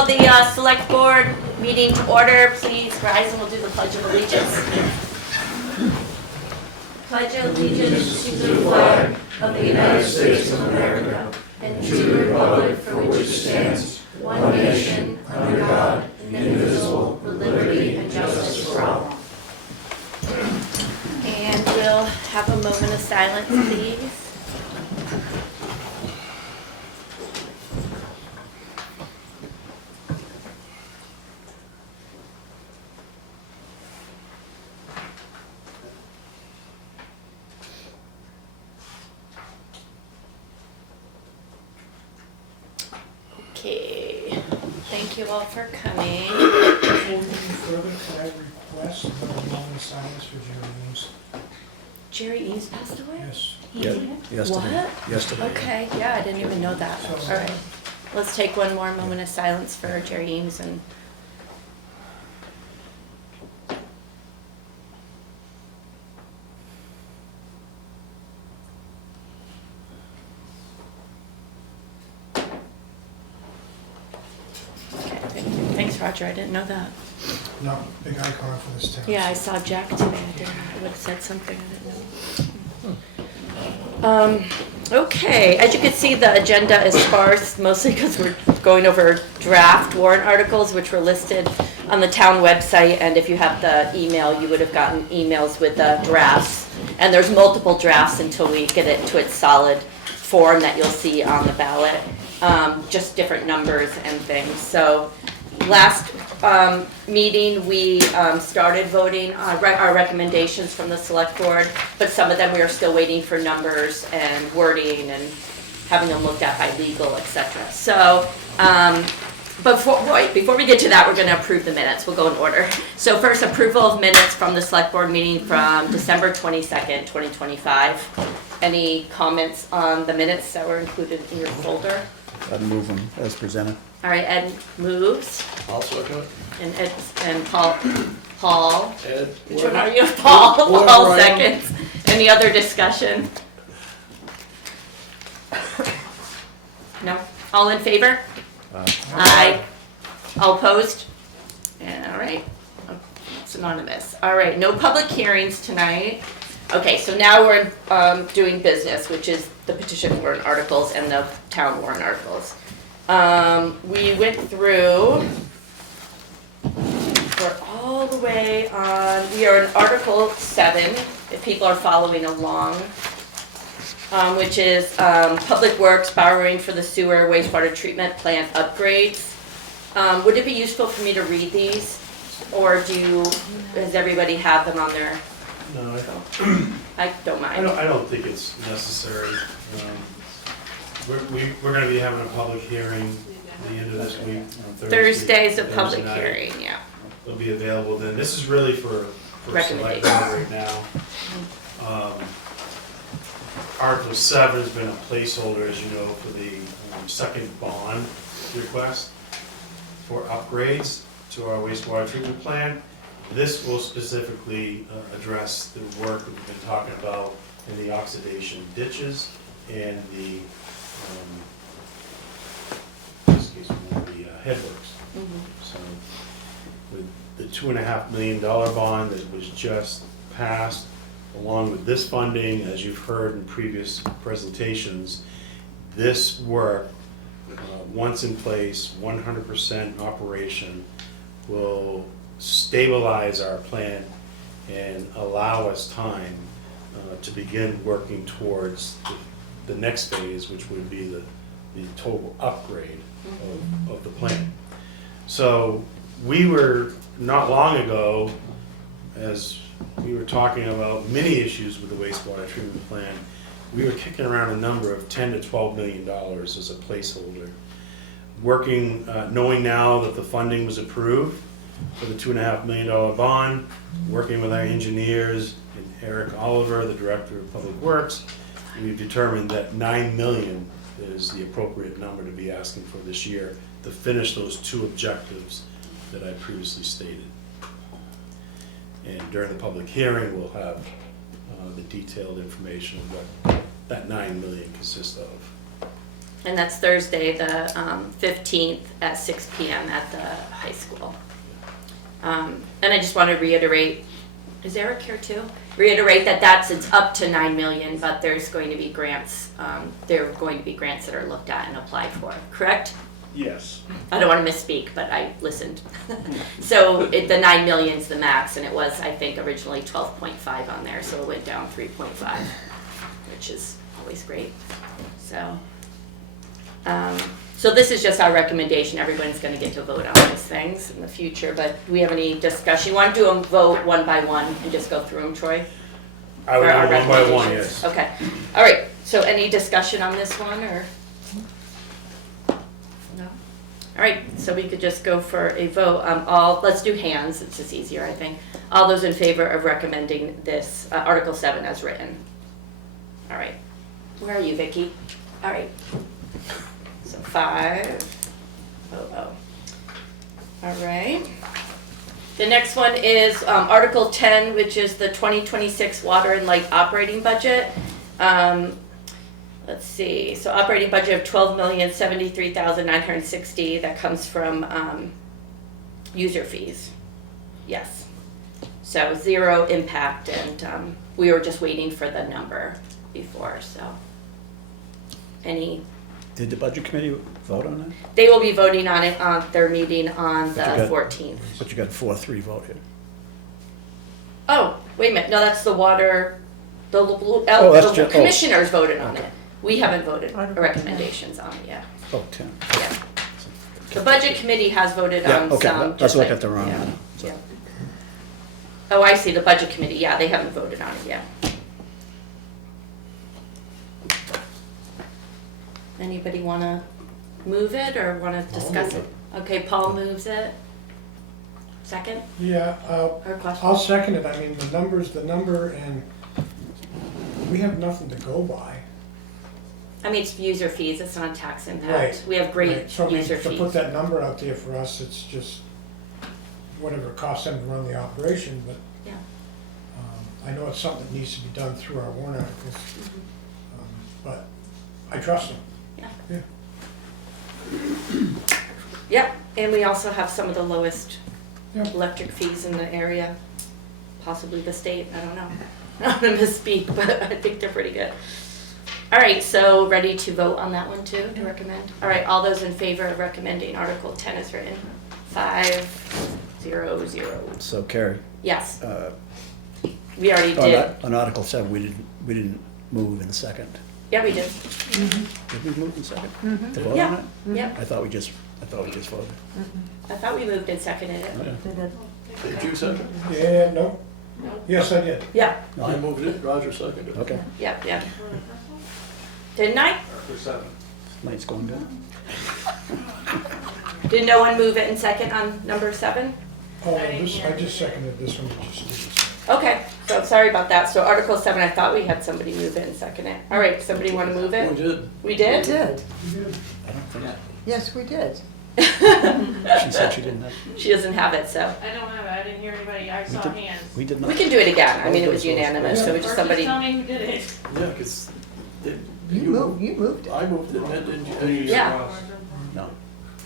call the select board meeting to order. Please rise and we'll do the Pledge of Allegiance. Pledge allegiance to the flag of the United States of America and to the republic for which it stands, one nation, under God, indivisible, with liberty and justice for all. And we'll have a moment of silence, please. Okay, thank you all for coming. Before moving further, could I request a moment of silence for Jerry Eames? Jerry Eames passed away? Yes. He Yeah, did? yesterday. What? Yesterday. Okay, yeah, I didn't even know that. All right, let's take one more moment of silence for Jerry Eames and. Okay, thank you. Thanks, Roger, I didn't know that. No, big icon for this town. Yeah, I saw Jack today. I would have said something, I didn't know. Okay, as you can see, the agenda is sparse, mostly because we're going over draft warrant articles, which were listed on the town website, and if you have the email, you would have gotten emails with the drafts. And there's multiple drafts until we get it to its solid form that you'll see on the ballot, just different numbers and things. So last meeting, we started voting on our recommendations from the select board, but some of them we are still waiting for numbers and wording and having them looked at by legal, etc. So before we get to that, we're going to approve the minutes. We'll go in order. So first, approval of minutes from the select board meeting from December 22nd, 2025. Any comments on the minutes that were included in your folder? I'd move them as presented. All right, Ed moves. I'll second it. And Ed, and Paul. Ed. Which one are you? Paul. Whatever Paul I am. seconds. Any other discussion? No? All in favor? Aye. All opposed? Yeah, all right. It's anonymous. All right, no public hearings tonight. Okay, so now we're doing business, which is the petition warrant articles and the town warrant articles. We went through, we're all the way on, we are in Article 7, if people are following along, which is Public Works borrowing for the sewer wastewater treatment plant upgrades. Would it be useful for me to read these, or does everybody have them on their? No, I don't mind. I don't think it's necessary. We're gonna be having a public hearing at the end of this week on Thursday's a Thursday public night. hearing, yeah. It'll be available then. This is really for select board right now. Article 7 has been a placeholder, as you know, for the second bond request for upgrades to our wastewater treatment plant. This will specifically address the work that we've been talking about in the oxidation ditches and the, in this case, the headworks. So with the $2.5 million bond that was just passed, along with this funding, as you've heard in previous presentations, this work, once in place, 100% operation, will stabilize our plant and allow us time to begin working towards the next phase, which would be the total upgrade of the plant. So we were, not long ago, as we were talking about many issues with the wastewater treatment plant, we were kicking around a number of $10 to $12 million as a placeholder. Working, knowing now that the funding was approved for the $2.5 million bond, working with our engineers and Eric Oliver, the Director of Public Works, we've determined that $9 million is the appropriate number to be asking for this year to finish those two objectives that I previously stated. And during the public hearing, we'll have the detailed information of what that $9 million consists of. And that's Thursday, the 15th at 6 p.m. at the high school. And I just want to reiterate, is Eric here too? Reiterate that it's up to 9 million, but there's going to be grants. There are going to be grants that are looked at and applied for, correct? Yes. I don't want to misspeak, but I listened. So the 9 million's the max, and it was, I think, originally 12.5 on there, so it went down 3.5, which is always great. So this is just our recommendation. Everyone's going to get to vote on these things in the future, but do we have any discussion? You want to do them vote one by one and just go through them, Troy? I would For our go one by one, recommendations? yes. Okay, all right, so any discussion on this one, or? No? All right, so we could just go for a vote. Let's do hands, it's just easier, I think. All those in favor of recommending this, Article 7 as written? All right, where are you, Vicky? All right. So 5. All right. The next one is Article 10, which is the 2026 Water and Light operating budget. Let's see. So operating budget of $12,073,960. That comes from user fees. Yes. So 0 impact, and we were just waiting for the number before. So any. Did the budget committee vote on that? They will be voting on it on their meeting on the But you got- 14th. But you got a 4-3 vote here. Oh, wait a minute, no, that's the water, the that's the ju- commissioners voted on Okay. it. We haven't voted Article recommendations on it yet. Oh, 10. Yeah. The budget committee has voted Yeah, on okay, some. that's just what I like- got the wrong yeah, one. So- yeah. Oh, I see, the budget committee, yeah, they haven't voted on it yet. Anybody wanna move it or wanna discuss it? Okay, Paul moves it. Second, Yeah, or question? I'll second it. I mean, the number, and we have nothing to go by. I mean, it's user fees, it's not tax impact. Right, We have great Right, so I mean, user to fees. put that number out there for us, it's just whatever it costs them to run the operation, but Yeah. I know it's something that needs to be done through our warrant articles, Mm-hmm. but I trust them. Yeah. Yep, and we also have some of the lowest Yep. electric fees in the area, possibly the state, I don't know. I don't want to misspeak, but I think they're pretty good. All right, so ready to vote on that one too, to recommend? All right, all those in favor of recommending Article 10 is written? 5-0-0. So Carrie, Yes, uh, we already on did. on Article 7, we didn't move in second. Yeah, we did. Did we move in second? To vote on Yeah, it? yep. I thought we just voted. I thought we moved and seconded it. Okay. They did. Did you second? Yeah, no, yes, I did. Yeah, No, I moved it, Roger seconded. Okay, yep, yep. Didn't I? For 7. night's going good. Did no one move it in second on number 7? Oh, I just seconded this one, just did this. Okay, so sorry about that. So Article 7, I thought we had somebody move it and second it. All right, somebody want to move We it? did. We did? Did. I don't think, Yes, we did. she said she didn't have, She doesn't have it, so. I don't have it, I didn't hear anybody, I saw did- hands. we did not. We can do it again. I mean, it was unanimous, so we Or just somebody. tell me who did it. Yeah, because. You moved it. I moved it, didn't you? Yeah. No,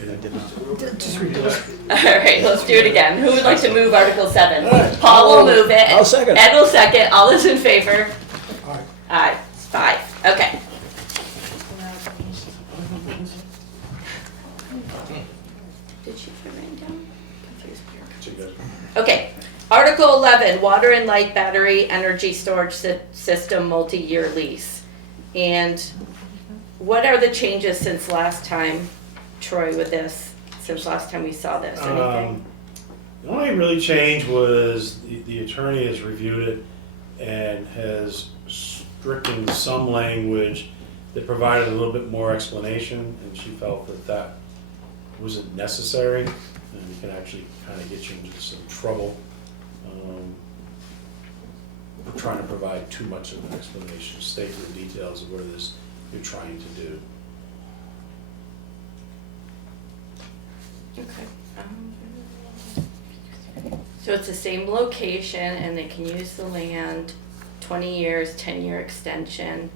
I did not. Just read it. All right, let's do it again. Who would like to move Article 7? Paul will move it. I'll second. Ed will second. All those in favor? All right, Aye, it's 5. Okay. Did she put mine down? Confused me. So you guys- Okay, Article 11, Water and Light Battery Energy Storage System Multi-Year Lease. And what are the changes since last time, Troy, with this, since last time we saw this? Anything? The only really change was the attorney has reviewed it and has stricken some language that provided a little bit more explanation, and she felt that that wasn't necessary, and it can actually kind of get you into some trouble for trying to provide too much of an explanation, state the details of what it is you're trying to do. Okay. So it's the same location and they can use the land, 20 years, 10-year extension.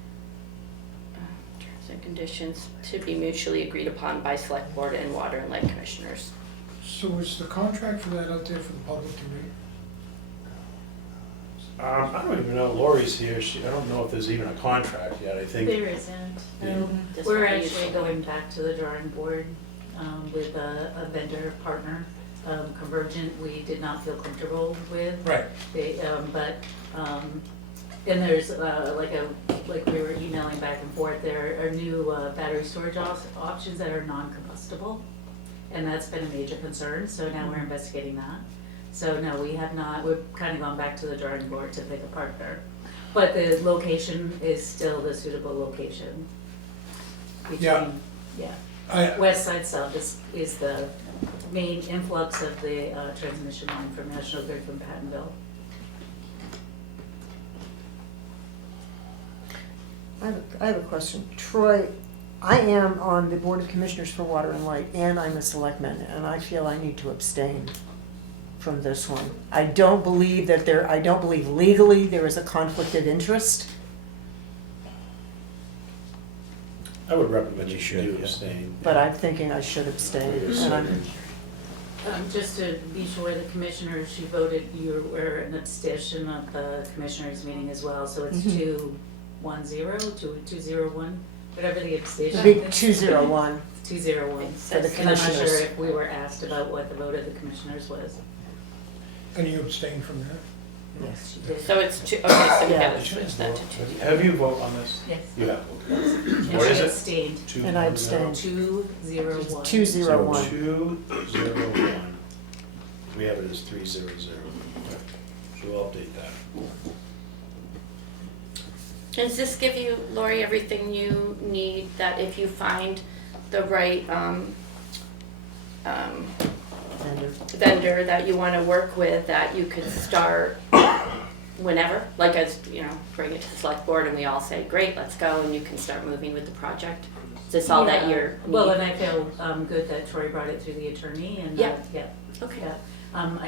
Terms and conditions to be mutually agreed upon by select board and water and light commissioners. So is the contract for that out there for the public to read? I don't even know, Lori's here, I don't know if there's even a contract yet, I think. There isn't. Yeah. That's We're what I actually usually- going back to the drawing board with a vendor partner. Convergent, we did not feel comfortable with. Right. They, and there's like we were emailing back and forth, there are new battery storage options that are non-combustible. And that's been a major concern, so now we're investigating that. So no, we have not, we've kind of gone back to the drawing board to pick a partner. But the location is still the suitable location. Yeah. Between, yeah. I, West Side South is the main influx of the transmission line from National Grid from Pattonville. I have a question. Troy, I am on the Board of Commissioners for Water and Light, and I'm a selectman, and I feel I need to abstain from this one. I don't believe legally there is a conflict of interest. I would recommend you You should should, do yeah. abstain. But I'm thinking I should abstain, and I'm, Just to be sure, the commissioners, you voted, you were an abstention of the commissioners meeting as well, so it's Mhm. 2-1-0, 2-0-1, whatever the abstention. it'd be 201. 2-0-1. For the And I'm not sure commissioners. if we were asked about what the vote of the commissioners was. and you abstain from that? Yes, she did. So it's two, okay, so we Yeah. gotta switch that to two. Have you voted on this? Yes. You have, okay. And What is she it? abstained. And I abstained. 2-0-1. 201. 201. We have it as 300. So we'll update that. Does this give you, Lori, everything you need, that if you find the right, vendor that you wanna work with, that you could start whenever? Like as, bring it to the select board and we all say, great, let's go, and you can start moving with the project? Is this all that Yeah. you're? Well, and I feel good that Troy brought it through the attorney and, Yeah. yeah. Okay. Yeah,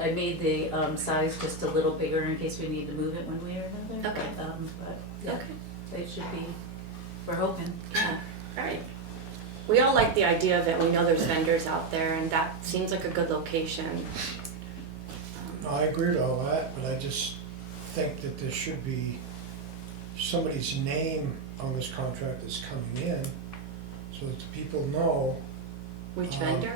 I made the size just a little bigger in case we need to move it one way or another. Okay. But, yeah, Okay, it should be, we're hoping. yeah, all right. We all like the idea of it, we know there's vendors out there, and that seems like a good location. No, I agree with all that, but I just think that there should be somebody's name on this contract that's coming in, so that the people know Which vendor?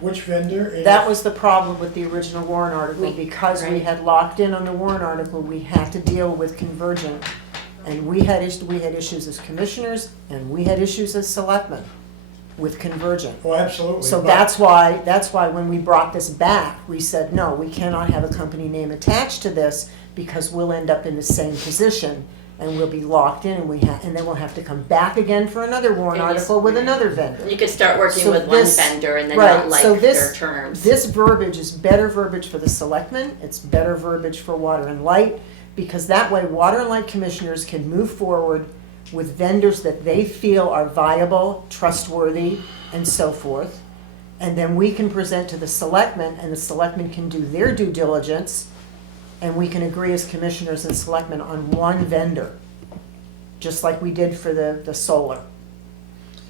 which vendor is. That was the problem with the original warrant article, because we right. had locked in on the warrant article, we had to deal with Convergent. And we had issues as commissioners, and we had issues as selectmen with Convergent. Oh, absolutely. So but- that's why when we brought this back, we said, no, we cannot have a company name attached to this, because we'll end up in the same position, and we'll be locked in, and then we'll have to come back again for another warrant And you- article with another vendor. You could start working So with one this- vendor and then right, not like so this- their terms. This verbiage is better verbiage for the selectmen, it's better verbiage for water and light, because that way water and light commissioners can move forward with vendors that they feel are viable, trustworthy, and so forth. And then we can present to the selectmen, and the selectmen can do their due diligence, and we can agree as commissioners and selectmen on one vendor, just like we did for the solar.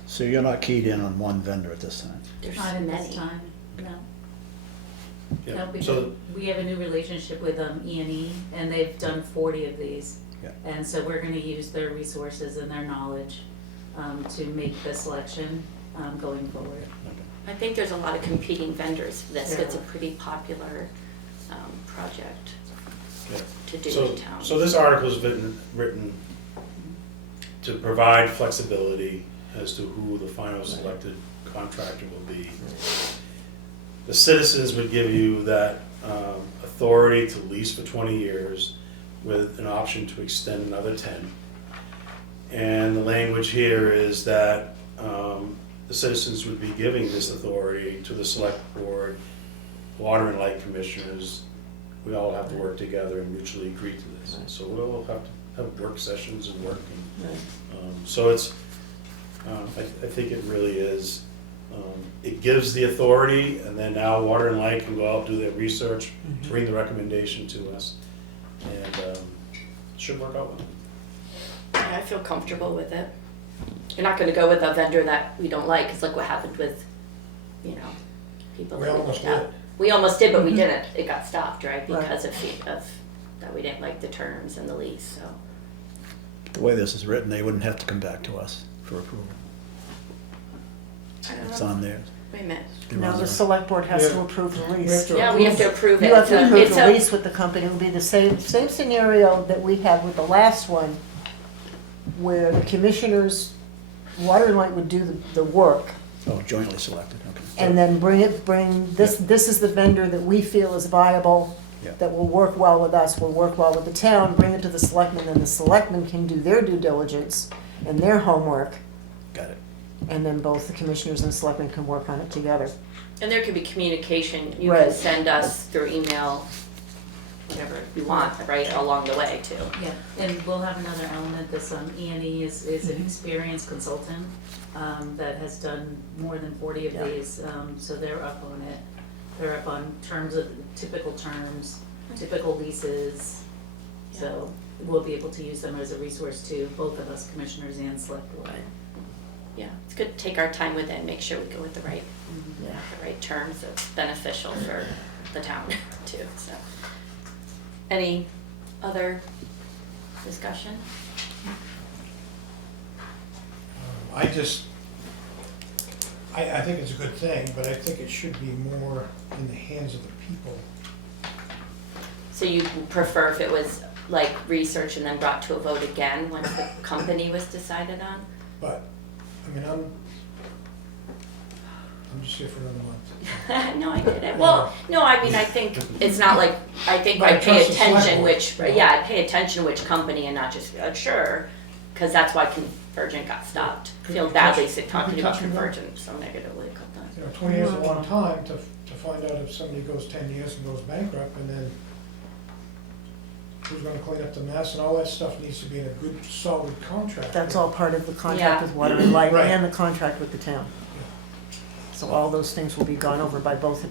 So you're not keyed in on one vendor at this time? There's Not at many. this time, no. Yeah. No, because So we have a new relationship with E&E, and they've done 40 of these. Yeah. And so we're gonna use their resources and their knowledge to make the selection going forward. I think there's a lot of competing vendors for this. Yeah. It's a pretty popular project yeah. to do So, in town. so this article is written to provide flexibility as to who the final selected contractor will be. The citizens would give you that authority to lease for 20 years with an option to extend another 10. And the language here is that the citizens would be giving this authority to the select board, water and light commissioners. We all have to work together and mutually agree to this. So we'll have to have work sessions and work. So it's, I think it really is, it gives the authority, and then now water and light can go out, do their research, bring the recommendation to us, and it should work out well. Yeah, I feel comfortable with it. you're not gonna go with a vendor that we don't like, cause look what happened with, you know, people We that we almost looked at. did. We almost did, but we didn't, it got stopped, right, Right. because of, that we didn't like the terms and the lease, so. The way this is written, they wouldn't have to come back to us for approval. I don't It's know. on there. Wait a minute, No, the select board has to Yeah. approve the We lease. have to yeah, we have to approve it. You have to It's a- approve it's the a- lease with the company. It would be the same scenario that we had with the last one, where the commissioners, Water and Light would do the work, Oh, jointly selected, okay. and then this is the vendor that we feel is viable, Yeah. that will work well with us, will work well with the town, bring it to the selectmen, and the selectmen can do their due diligence and their homework, Got it. and then both the commissioners and the selectmen can work on it together. And there could be communication, you Right. can send us through email, whatever you want, right, along the way too. Yeah, and we'll have another element, this, E&E is an experienced consultant, that has done more than 40 of Yeah. these, so they're up on it. They're up on terms of, typical terms, typical leases, so we'll be able to use them as a resource to both of us, commissioners and select board. Yeah, it's good to take our time with it and make sure we go with the right, Yeah. the right terms that's beneficial for the town too, so. Any other discussion? I think it's a good thing, but I think it should be more in the hands of the people. So you prefer if it was like research and then brought to a vote again once the company was decided on? But, I mean, I'm just here for another month. No, I get it. Well, no, I mean, I think it's not like, I think But I I pay trust the select attention board, which, right? yeah, I pay attention which company and not just be like, sure, cause that's why Convergent got stopped. Could Feel be badly touch- talking could be about touch and go. Convergent so negatively a couple times. You know, 20 years is a long time to find out if somebody goes 10 years and goes bankrupt, and then who's gonna clean up the mess, and all that stuff needs to be in a good, solid contract. That's all part of the contract Yeah. with Water and Light Right. and the contract with the town. So all those things will be gone over by both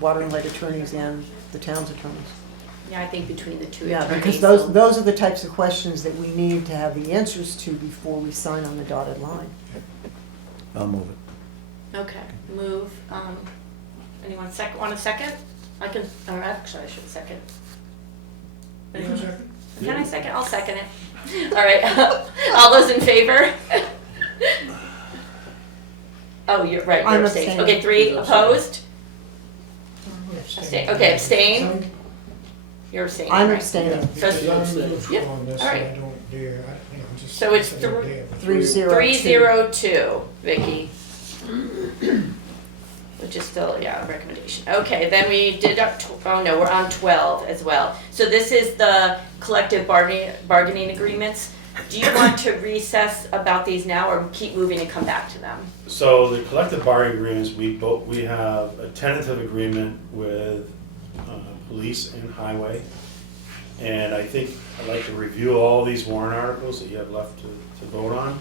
Water and Light attorneys and the town's attorneys. Yeah, I think between the two Yeah, attorneys. because those are the types of questions that we need to have the answers to before we sign on the dotted line. I'll move it. Okay, move, anyone want a second? I can, or actually I should second. You can second? Can I second? I'll second it. All right, all those in favor? Oh, you're right, I'm you're abstaining. abstaining. Okay, 3 He's abstaining. opposed? Abstain. Abstain. Okay, abstain. You're abstaining, I'm right? abstaining. Because I'm Abstain. neutral Yep, on this, all and right. I don't dare, I'm just. So it's I don't thr- dare, but 3-0. 302, Vicky. Which is still, yeah, a recommendation. Okay, then we did oh no, we're on 12 as well. So this is the collective bargaining agreements. Do you want to recess about these now or keep moving and come back to them? So the collective bargaining agreements, we have a tentative agreement with police and highway. And I think I'd like to review all these warrant articles that you have left to vote on.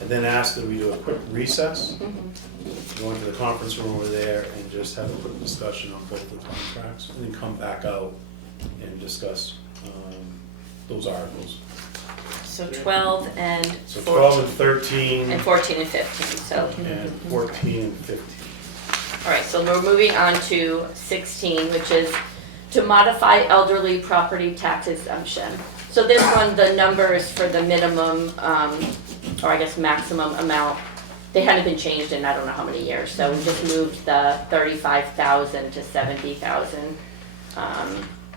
And then ask that we do a quick recess, go into the conference room over there and just have a quick discussion on both the contracts. And then come back out and discuss those articles. So 12 and So 14. 12 and 13 And 14 and 15, so. and 14 and 15. All right, so we're moving on to 16, which is to modify elderly property tax exemption. So this one, the numbers for the minimum, or I guess maximum amount, they hadn't been changed in I don't know how many years. So we just moved the 35,000 to 70,000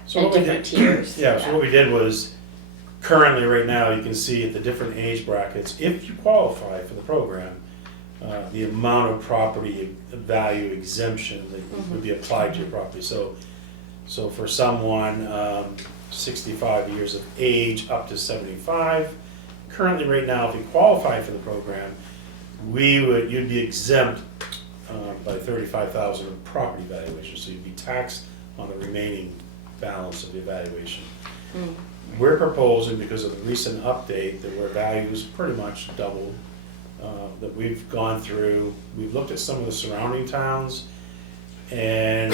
So in what we different did- tiers. Yeah, so what we did was, currently, right now, you can see at the different age brackets, if you qualify for the program, the amount of property value exemption that would be applied to your property. So for someone 65 years of age up to 75, currently right now, if you qualify for the program, you'd be exempt by 35,000 of property valuation, so you'd be taxed on the remaining balance of the valuation. We're proposing, because of the recent update, that where values pretty much doubled, that we've gone through, we've looked at some of the surrounding towns, and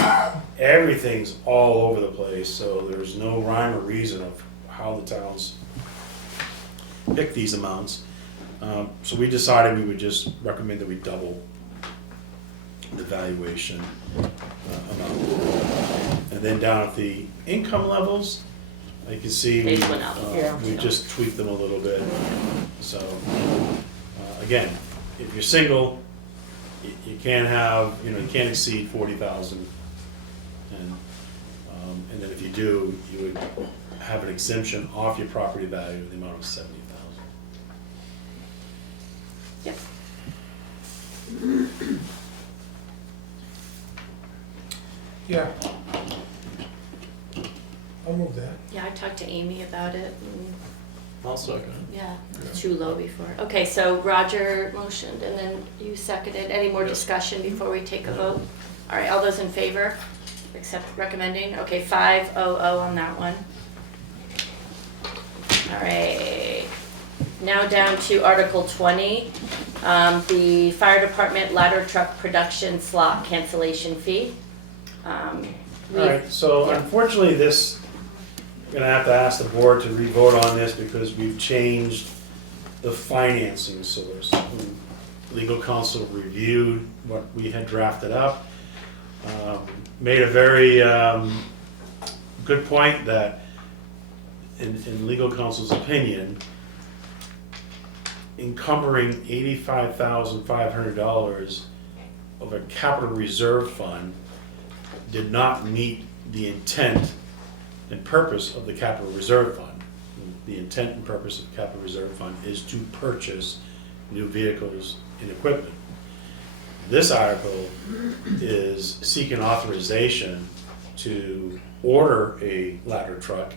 everything's all over the place, so there's no rhyme or reason of how the towns pick these amounts. So we decided we would just recommend that we double the valuation amount. And then down at the income levels, you can see Page went up. Yeah. we just tweaked them a little bit. So, again, if you're single, you can't have, you can't exceed 40,000. And then if you do, you would have an exemption off your property value in the amount of 70,000. Yep. Yeah. I'll move that. Yeah, I talked to Amy about it, and I'll second. yeah, it's too low before. Okay, so Roger motioned and then you seconded. Any more discussion before we take a vote? All right, all those in favor, accept recommending? Okay, 5-0-0 on that one. All right, now down to Article 20, the fire department ladder truck production slot cancellation fee. All right, so yeah. unfortunately, I'm gonna have to ask the board to re-vote on this because we've changed the financing source. Legal counsel reviewed what we had drafted up, made a very good point that in legal counsel's opinion, encumbering $85,500 of a capital reserve fund did not meet the intent and purpose of the capital reserve fund. The intent and purpose of the capital reserve fund is to purchase new vehicles and equipment. This article is seeking authorization to order a ladder truck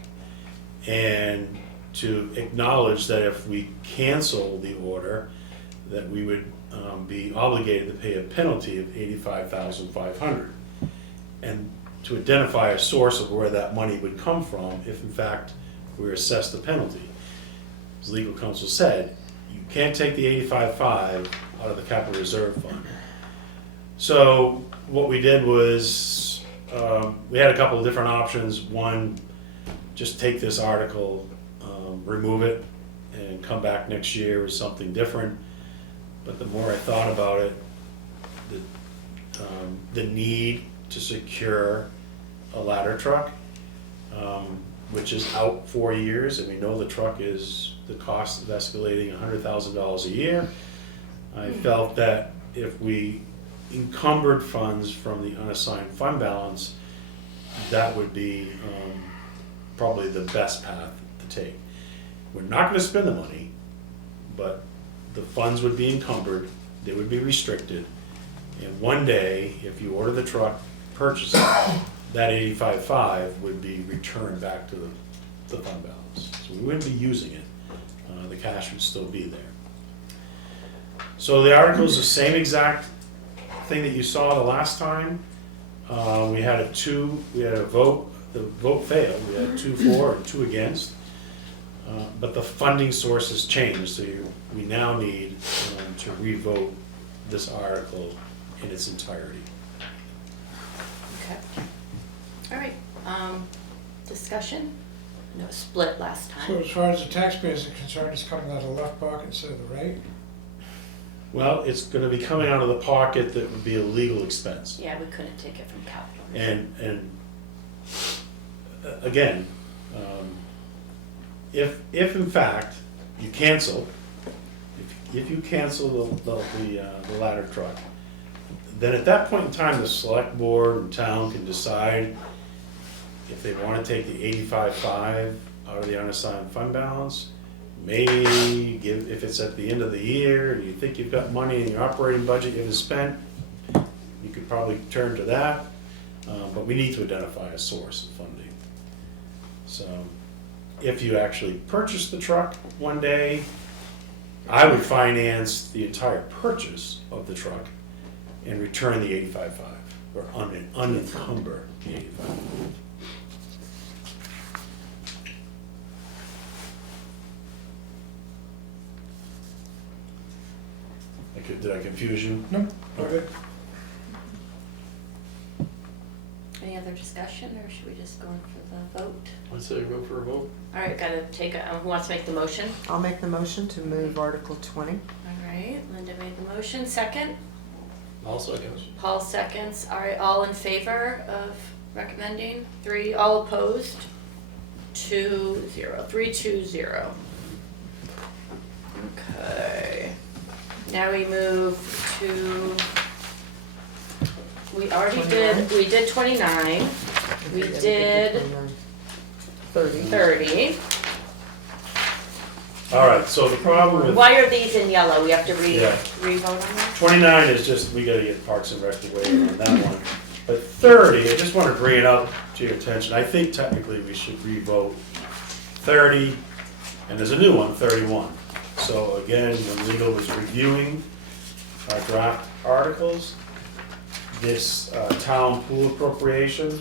and to acknowledge that if we cancel the order, that we would be obligated to pay a penalty of $85,500. And to identify a source of where that money would come from if in fact we're assessed the penalty. As legal counsel said, you can't take the $85,500 out of the capital reserve fund. So what we did was, we had a couple of different options. One, just take this article, remove it, and come back next year with something different. But the more I thought about it, the need to secure a ladder truck, which is out 4 years, and we know the truck is, the cost is escalating $100,000 a year. I felt that if we encumbered funds from the unassigned fund balance, that would be probably the best path to take. We're not gonna spend the money, but the funds would be encumbered, they would be restricted, and one day, if you order the truck, purchase it, that $85,500 would be returned back to the fund balance. So we wouldn't be using it, the cash would still be there. So the article is the same exact thing that you saw the last time. We had a vote, the vote failed, we had 2 for and 2 against. But the funding source has changed, so we now need to re-vote this article in its entirety. Okay. All right, discussion? No, split last So time. as far as the taxpayers are concerned, it's coming out of the left pocket instead of the right? Well, it's gonna be coming out of the pocket that would be a legal expense. Yeah, we couldn't take it from capital. And again, if in fact you cancel, if you cancel the ladder truck, then at that point in time, the select board and town can decide if they wanna take the $85,500 out of the unassigned fund balance. Maybe if it's at the end of the year and you think you've got money in your operating budget you haven't spent, you could probably turn to that. But we need to identify a source of funding. So if you actually purchase the truck one day, I would finance the entire purchase of the truck and return the $85,500 or unencumber the $85,500. Did I confuse you? No, okay. Any other other discussion, or should we just go in for the vote? I'd say go for a vote. All right, gotta take who wants to make the motion? I'll make the motion to move Article 20. All right, Linda made the motion, second. I'll second. Paul seconds. All right, all in favor of recommending? 3, all opposed? 2, 0. 3, 2, 0. Okay. Now we move to, we already did, 29. we did 29. We did 30. 30. All right, so the problem with Why are these in yellow? We have to Yeah. re-vote on them? 29 is just, we gotta get Parks and Rec to weigh in on that one. But 30, I just wanna bring it up to your attention, I think technically we should re-vote 30, and there's a new one, 31. So again, when legal was reviewing our draft articles, this town pool appropriation,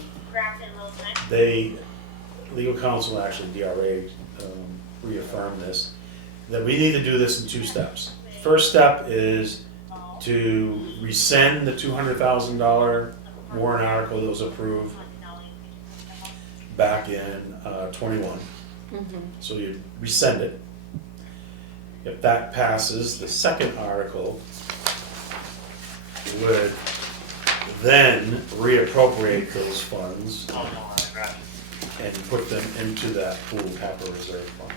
legal counsel, actually DRA, reaffirmed this, that we need to do this in 2 steps. First step is to rescind the $200,000 warrant article that was approved back in 21. So you rescind it. If that passes, the second article would then reappropriate those funds and put them into that pool capital reserve fund.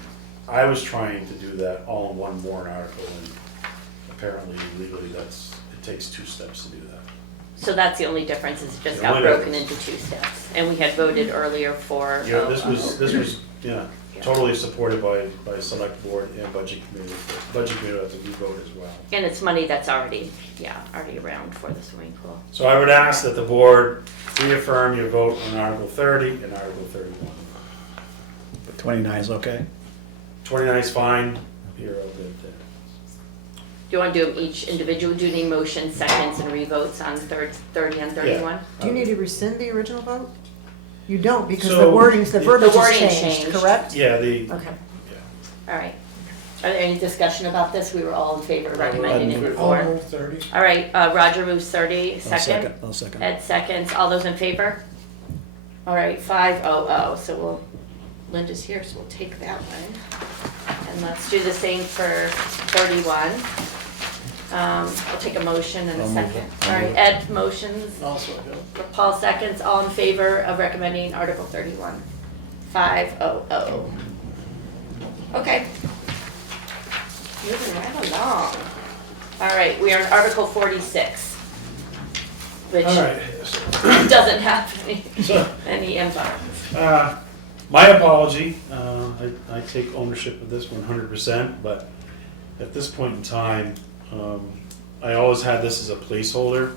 I was trying to do that all in one warrant article, and apparently legally it takes 2 steps to do that. So that's the only difference, is it just The got only broken difference. into 2 steps. And we had voted earlier for. Yeah, this was, totally supported by select board and budget committee. Budget committee has to re-vote as well. And it's money that's already around for the swimming pool. So I would ask that the board reaffirm your vote on Article 30 and Article 31. 29 is okay? 29 is fine, you're all good there. Do you want to do them each individually? Do you need motion, seconds, and revotes on 30 and 31? Do you need to rescind the original vote? You don't, because the So- wordings, the verbiage The has wording changed, changed. correct? Yeah, Okay. All right. Are there any discussion about this? We were all in favor of recommending it I'll before. move 30. All right, Roger moves 30, I'll second. I'll second. Ed seconds. All those in favor? All right, 500. So Linda's here, so we'll take that one. And let's do the same for 31. I'll take a motion and a I'll move second. it. All right, Ed motions, I'll second. Paul seconds. All in favor of recommending Article 31? 500. Okay. Moving right along. All right, we are in Article 46, which All right. doesn't have So, any info. my apology, I take ownership of this 100%, but at this point in time, I always had this as a placeholder,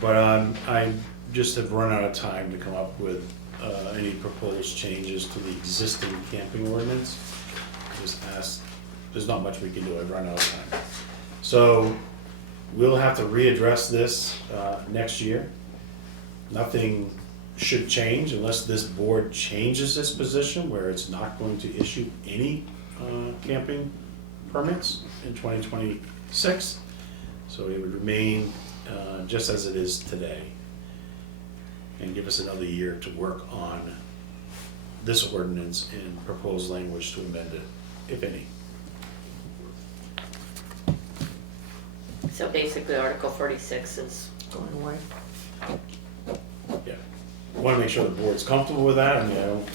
but I just have run out of time to come up with any proposed changes to the existing camping ordinance. Just ask, there's not much we can do, I've run out of time. So we'll have to readdress this next year. Nothing should change unless this board changes this position where it's not going to issue any camping permits in 2026. So it would remain just as it is today and give us another year to work on this ordinance and propose language to amend it, if any. So basically, Article 46 is, Going away. Yeah. Want to make sure the board's comfortable with that, and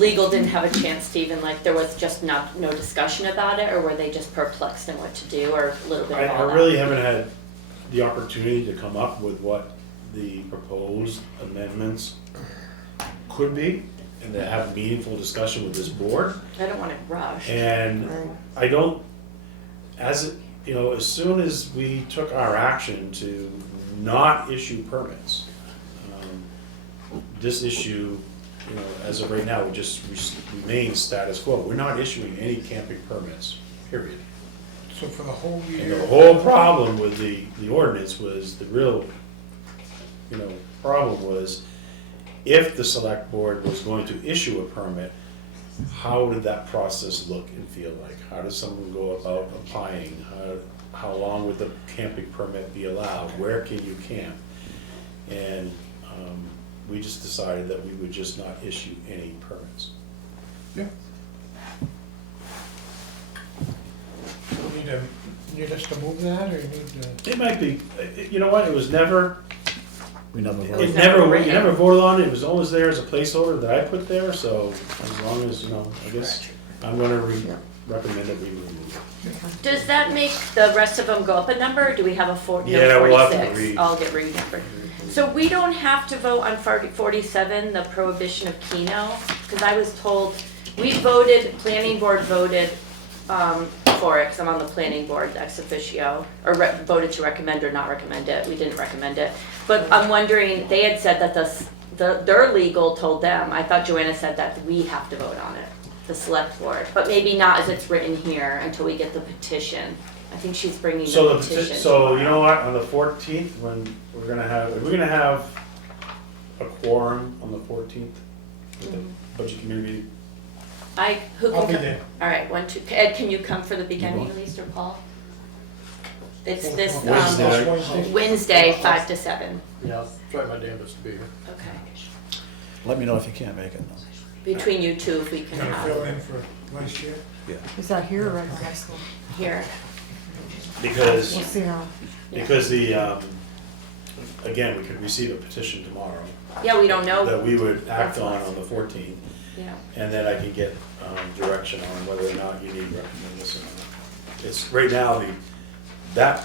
legal didn't have a chance to even, like, there was just no discussion about it, or were they just perplexed in what to do, or a little bit of all I that? really haven't had the opportunity to come up with what the proposed amendments could be, and to have a meaningful discussion with this board. I don't want to rush. And Right. I don't, as soon as we took our action to not issue permits, this issue, as of right now, would just remains status quo. We're not issuing any camping permits, period. So for the whole And year. the whole problem with the ordinance was, the real, problem was, if the select board was going to issue a permit, how did that process look and feel like? How does someone go about applying? How long would the camping permit be allowed? Where can you camp? And we just decided that we would just not issue any permits. Need us to move that, or you need to? It might be, you know what, it was never, We never was voted. never you written. never voted on it, it was always there as a placeholder that I put there, so as long as, I guess, I'm gonna Yeah. recommend that we remove it. Does that make the rest of them go up a number, or do we have a Yeah, we'll have to 46? read. All get renumbered. So we don't have to vote on 47, the prohibition of Keno, because I was told, planning board voted for it, because I'm on the planning board ex officio, or voted to recommend or not recommend it, we didn't recommend it. But I'm wondering, they had said that their legal told them, I thought Joanna said that we have to vote on it, the select board, but maybe not as it's written here until we get the petition. I think she's bringing So the petition. so you know what, on the 14th, when we're gonna have a quorum on the 14th with the budget committee meeting? Who I'll can be come? there. All right, Ed, can you come for the beginning at least, or Paul? It's this Wednesday. Wednesday, 5 to 7. Yeah, I'll try my damnedest to be here. Okay. Let me know if you can't make it, though. Between you two, if we can Gonna fill have in for last year? Is that here or at the high school? here. Because, We'll see how. because again, we could receive a petition tomorrow Yeah, we don't know. that we would act That's on less. the 14th, Yeah. and then I can get direction on whether or not you need to recommend this or not. It's, right now,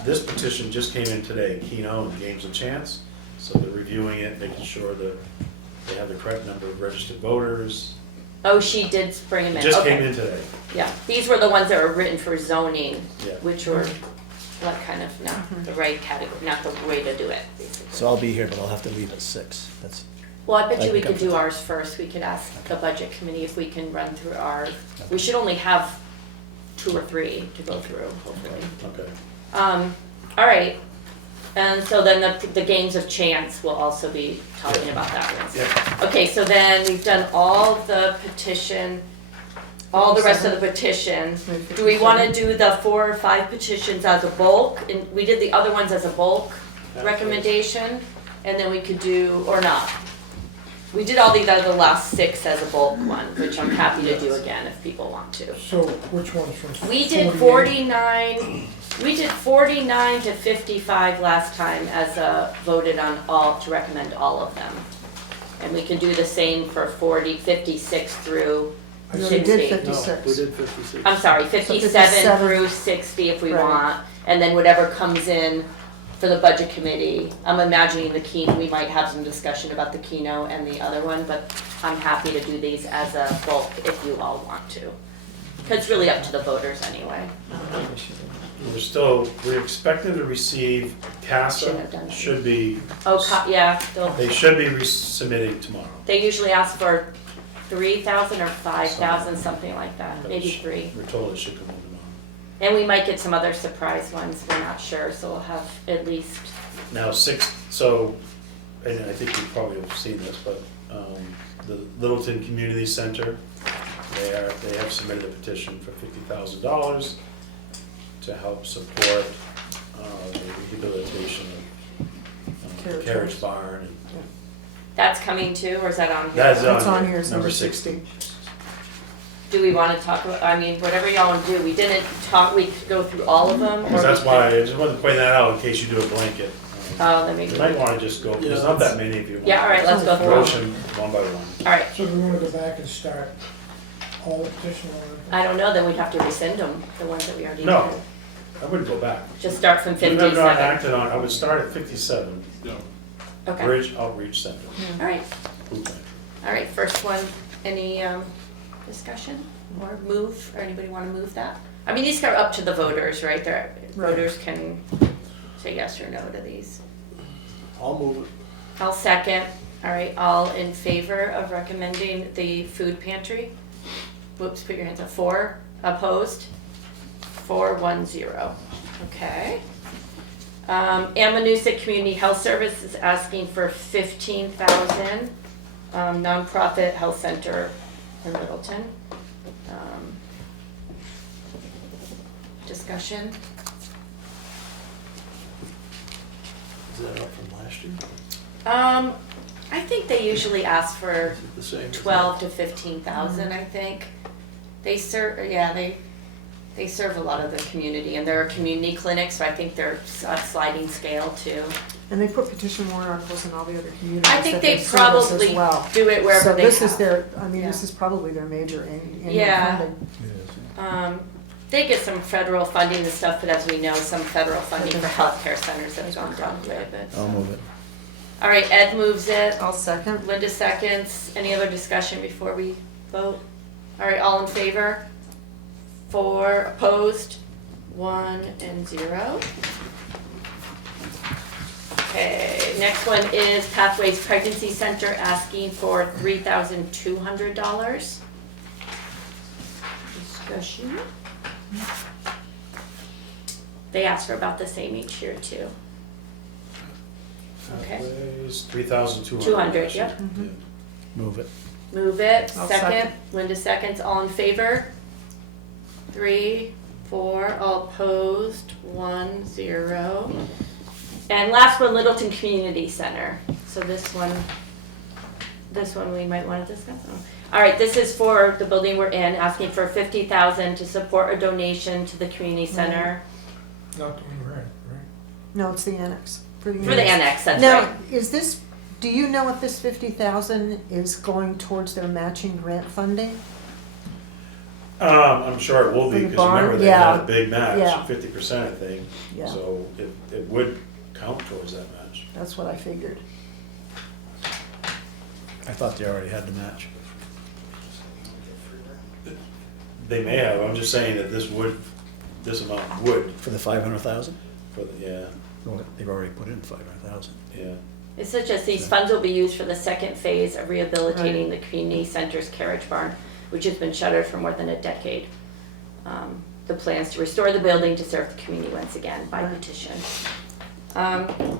this petition just came in today, Keno and Games of Chance, so they're reviewing it, making sure that they have the correct number of registered voters. Oh, she did bring them It in. just Okay. came in today, Yeah, these were the ones that were written for zoning, yeah. which were like kind of not the right category, not the way to do it, basically. So I'll be here, but I'll have to leave at 6. That's, Well, I bet I you we think could I'm do fine. ours first. We could ask the budget committee if we can run through ours. We should only have 2 or 3 to go through, hopefully. Okay. All right. And so then the games of chance will also be talking about that one. Yeah. Okay, so then we've done all the petition, all the rest of the petitions. Do we want to do the 4 or 5 petitions as a bulk? And we did the other ones as a bulk recommendation, and then we could do, or not. We did all these other last 6 as a bulk one, which I'm happy to do again if people want to. So which one's from? We did 48? 49 to 55 last time as voted on all, to recommend all of them. And we can do the same for 56 through We already did 60. 56. We did 56. I'm sorry, 57 57 through 60 if we Right. want, and then whatever comes in for the budget committee. I'm imagining the Keno, we might have some discussion about the Keno and the other one, but I'm happy to do these as a bulk if you all want to. Because it's really up to the voters anyway. We're expecting to receive, Shouldn't have done CASA that. should be, Oh, yeah, they should be resubmitting tomorrow. they usually ask for 3,000 or 5,000, something like that, maybe 3. We're told it should come in tomorrow. And we might get some other surprise ones, we're not sure, so we'll have at least, Now, and I think you probably have seen this, but the Littleton Community Center, they have submitted a petition for $50,000 to help support the rehabilitation of the carriage barn. And that's coming too, or is that on here? That's That's on here, here, it's number number 60. 60. Do we want to talk about, I mean, whatever y'all want to do, we didn't talk, we could go through all of them? Because or that's we why, I could- just wanted to point that out in case you do a blanket. Oh, then You maybe, might want to just go, there's not that many if you want. yeah, all right, let's go through Approach them. them one by one. All right, So do we wanna go back and start all the petition articles? I don't know, then we'd have to rescind them, the ones that we already did. No. I wouldn't go back. Just start from If you have not 57. acted on, I would start at 57, Okay, Bridge Outreach Center. all right, Food pantry. all right, first one, any discussion or move, or anybody want to move that? I mean, these are up to the voters, right? Voters can say yes or no to these. I'll move it. I'll second. All right, all in favor of recommending the food pantry? Whoops, put your hands up. 4, opposed? 4-1-0. Okay. Amanuset Community Health Service is asking for $15,000, nonprofit health center in Littleton. Discussion? Is that up from last year? I think they usually ask for The same. 12 to 15,000, I think. They serve, they serve a lot of the community, and they're a community clinic, so I think they're a sliding scale too. And they put petition warrant articles in all the other communities I think that they service as probably well. do it wherever So they this have. is their, I mean, Yeah. this is probably their major annual Yeah. funding. They get some federal funding and stuff, but as we know, some federal funding for healthcare centers have gone down quite a bit. I'll so. move it. All right, Ed moves it, I'll second. Linda seconds. Any other discussion before we vote? All right, all in favor? 4 opposed, 1 and 0. Okay, next one is Pathways Pregnancy Center asking for $3,200. Discussion. They ask for about the same each year too. Okay. Pathways, 3,200. 200, yep. Move it. Move it, I'll second, second. Linda seconds, all in favor? 3, 4, all opposed, 1, 0. And last one, Littleton Community Center. So this one we might wanna discuss. Oh. All right, this is for the building we're in, asking for 50,000 to support a donation to the community center. Not the one we're in, right? No, it's the annex. For the annex, that's Now, right. is this, do you know if this 50,000 is going towards their matching grant funding? I'm sure it will For be, the because remember, barn? they had Yeah. a big match, Yeah. 50%, I think. Yeah. So it would count towards that match. That's what I figured. I thought they already had the match. They may have, I'm just saying that this amount would, For the 500,000? yeah, Well, they've already put in 500,000. yeah. It's such as these funds will be used for the second phase of rehabilitating the community center's carriage barn, which has been shuttered for more than a decade. The plans to restore the building to serve the community once again by petition. And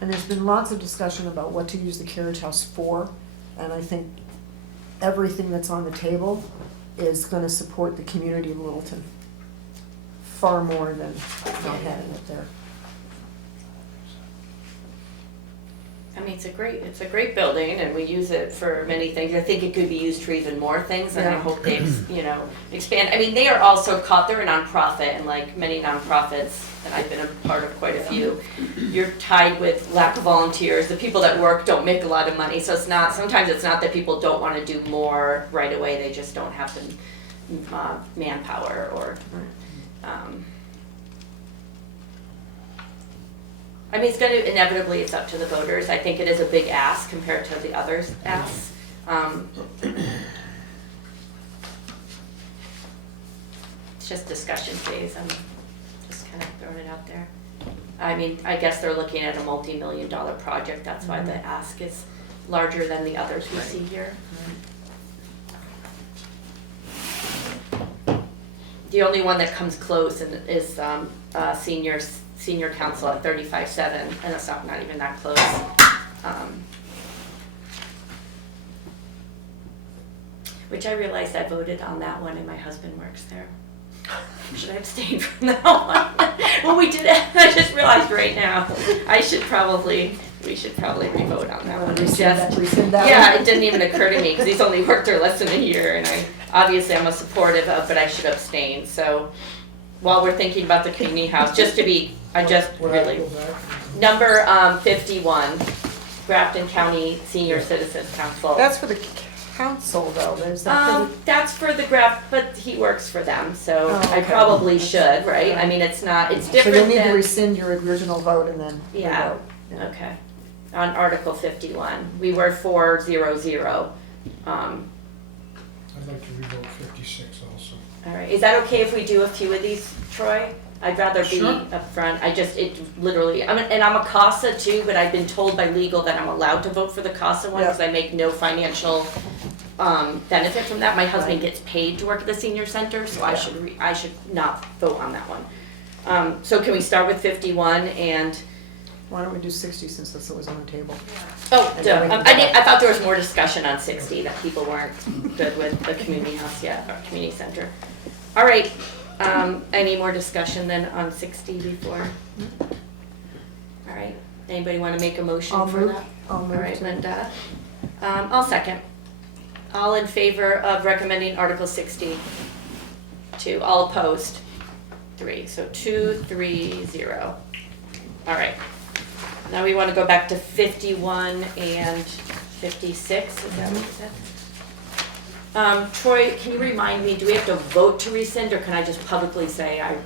there's been lots of discussion about what to use the carriage house for, and I think everything that's on the table is gonna support the community of Littleton far more than not having it there. I mean, it's a great building and we use it for many things. I think it could be used for even more things and I Yeah. hope they, expand. I mean, they are also they're a nonprofit and like many nonprofits, and I've been a part of quite a few, you're tied with lack of volunteers. The people that work don't make a lot of money, so sometimes it's not that people don't want to do more right away, they just don't have the manpower or, I mean, it's inevitably, it's up to the voters. I think it is a big ask compared to the others' asks. It's just discussion phase, I'm just kind of throwing it out there. I mean, I guess they're looking at a multi-million-dollar project, that's why the ask is larger than the others we see here. The only one that comes close is senior council at 35.7, and it's not even that close. Which I realized I voted on that one and my husband works there. Should I abstain from that one? Well, we did it, I just realized right now, we should probably re-vote on that one. It's just, Rescind that yeah, one? it didn't even occur to me, because he's only worked there less than a year, and obviously I'm a supportive of, but I should abstain, so while we're thinking about the community house, What article is that? number 51, Grafton County Senior Citizens Council. That's for the council though, there's that for That's for the but he works for them, so Oh, I okay. probably should, right? I mean, it's the, so different you need to than, rescind your original vote and then Yeah. revote. Yeah. okay, on Article 51. We were 4-0-0. I'd like to revote 56 also. All right, is that okay if we do a few of these, Troy? I'd rather be Sure. upfront. I'm a CASA too, but I've been told by legal that I'm allowed to vote for the CASA one because I make no financial benefit from that. My husband gets paid to work at the senior center, so I should not vote on that one. So can we start with 51 and? Why don't we do 60 since that's always on the table? Oh, And duh. then we can I thought there was more discussion on 60, that people weren't good with the community house yet, or community center. All right, any more discussion then on 60 before? All right, anybody want to make a motion I'll for move, that? I'll All move right, to. Linda. I'll second. All in favor of recommending Article 62? All opposed? 3. So 2, 3, 0. All right. Now we want to go back to 51 and 56. Is that what you said? Troy, can you remind me, do we have to vote to rescind, or can I just publicly say I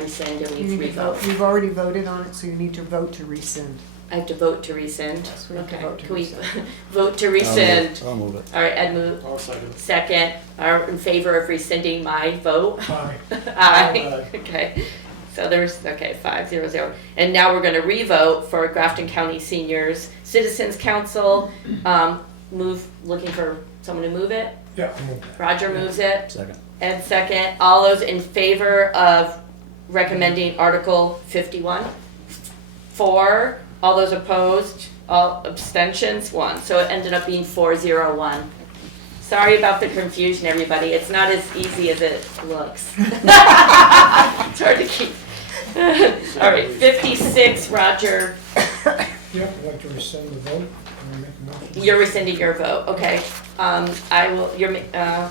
rescind and we You need to re-vote? vote. You've already voted on it, so you need to vote to rescind. I have to vote to rescind? Yes, we have to Okay. vote to Can we rescind. vote to rescind? I'll move it. All right, Ed move. I'll second. Second, are in favor of rescinding my vote? Aye. Aye. Okay, so there's, 5-0-0. And now we're gonna re-vote for Grafton County Seniors Citizens Council. Looking for someone to move it. Yeah, I'll move that. Roger moves it. Second. Ed second. All those in favor of recommending Article 51? 4. All those opposed? All abstentions? 1. So it ended up being 4-0-1. Sorry about the confusion, everybody. It's not as easy as it looks. It's hard to keep. All right, 56, Roger. Yeah, I'd like to rescind the vote. Can I make a motion? You're rescinding your vote, okay. I will,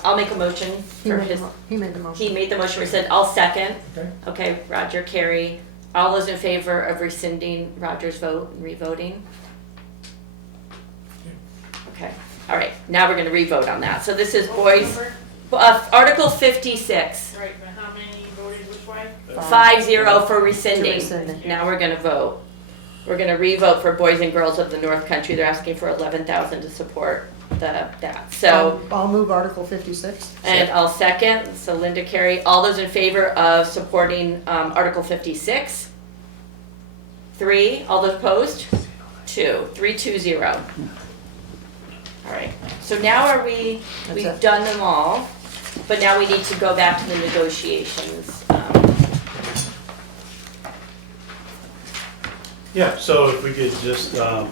I'll make a motion He for made the his, mo- he made the motion. he made the motion, rescind, I'll second. Okay, Okay, Roger, Carrie. All those in favor of rescinding Roger's vote and re-voting? Okay, all right, now we're gonna re-vote on that. So this is boys, Article 56, Right, but how many voted which way? 5-0 for To rescinding. rescind it. Now we're gonna vote. We're gonna re-vote for Boys and Girls of the North Country. They're asking for 11,000 to support that. So, I'll move Article 56. and I'll second. So Linda, Carey, all those in favor of supporting Article 56? 3. All those opposed? 2. 3-2-0. All right. So now we've That's it. done them all, but now we need to go back to the negotiations. Yeah, so if we could just, all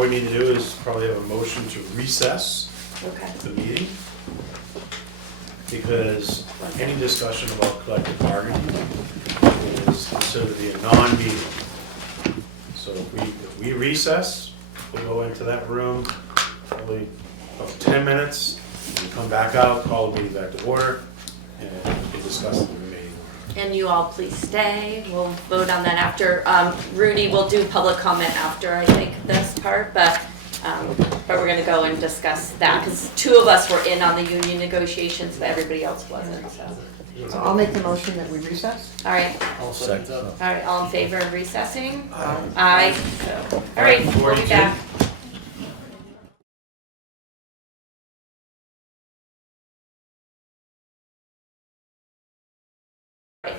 we need to do is probably have a motion to recess Okay. the meeting. Because any discussion about collective bargaining is considered to be a non-meeting. So if we recess, we'll go into that room, probably about 10 minutes, and come back out, call the meeting back to order, and we can discuss the remaining. And you all please stay. We'll vote on that after. Rudy will do public comment after, I think, this part, but we're gonna go and discuss that, because 2 of us were in on the union negotiations, but everybody else wasn't, so. So I'll make the motion that we recess. All right, I'll second Second. that. all right, all in favor of recessing? Aye. So, all right, we'll be 42. back.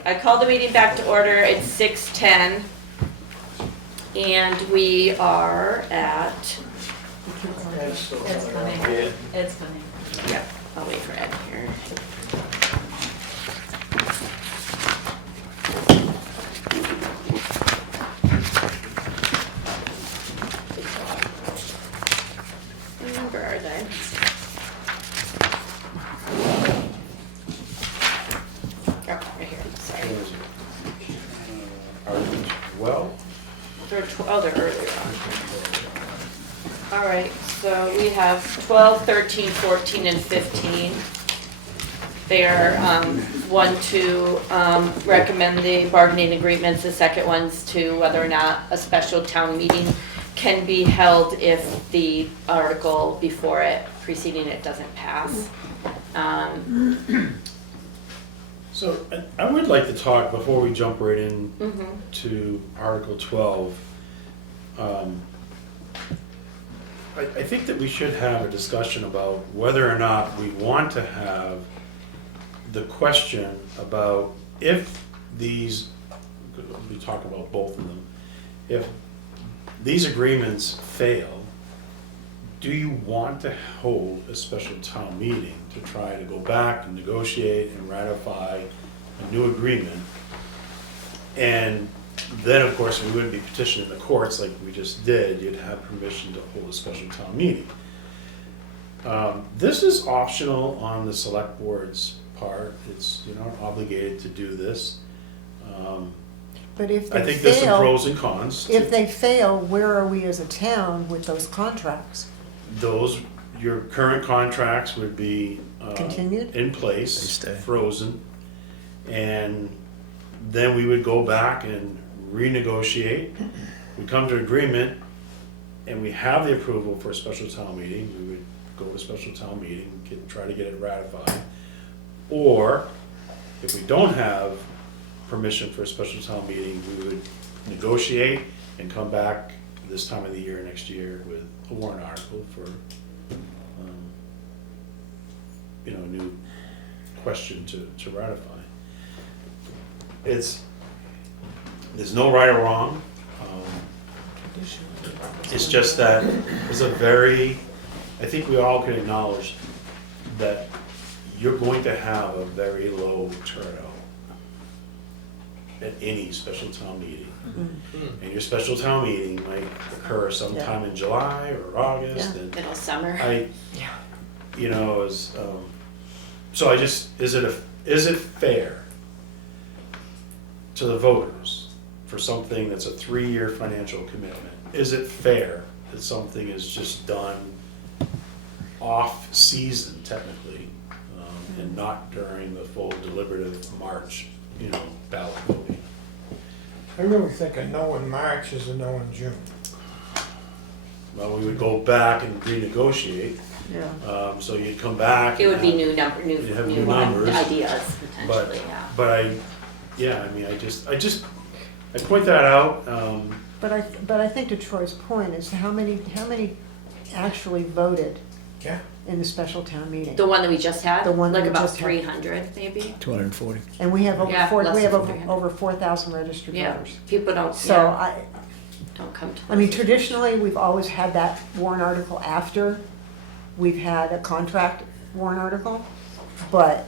I called the meeting back to order. It's 6:10. And we are at, It's coming, it's coming. yeah, I'll wait for Ed here. Where are they? Oh, right here, sorry. Article 12? They're earlier on. All right, so we have 12, 13, 14, and 15. They are, one to recommend the bargaining agreements, the second one's to whether or not a special town meeting can be held if the article before it, preceding it, doesn't pass. So I would like to talk, before we jump right in Mhm. to Article 12, I think that we should have a discussion about whether or not we want to have the question about if these, we talk about both of them, if these agreements fail, do you want to hold a special town meeting to try to go back and negotiate and ratify a new agreement? And then, of course, we wouldn't be petitioning the courts like we just did. You'd have permission to hold a special town meeting. This is optional on the select board's part. It's, you're not obligated to do this. But if I they think there's some fail, pros and cons. to if they fail, where are we as a town with those contracts? Those, your current contracts would be Continued? in They place, stay. frozen, and then we would go back and renegotiate. We come to agreement, and we have the approval for a special town meeting. We would go to a special town meeting, try to get it ratified. Or if we don't have permission for a special town meeting, we would negotiate and come back this time of the year next year with a warrant article for, a new question to ratify. There's no right or wrong. It's just that it's I think we all can acknowledge that you're going to have a very low turnout at any special town meeting. And your special town meeting might occur sometime in July or August, and Middle summer. so is it fair to the voters for something that's a 3-year financial commitment? Is it fair that something is just done off-season technically, and not during the full deliberative March, ballot voting? I really think a no in March is a no in June. Well, we would go back and renegotiate, Yeah. so you'd come back. It and would be have- new You'd have new numbers. ideas potentially, yeah. I point that out, But I think to Troy's point is how many actually voted Yeah, in the special town meeting? The one that we just had, The one like we about just had. 300 maybe. 240. And we have Yeah, less we have than over 300. over 4,000 registered Yeah, voters. people don't, So don't come to. I mean, us. traditionally, we've always had that warrant article after we've had a contract warrant article, but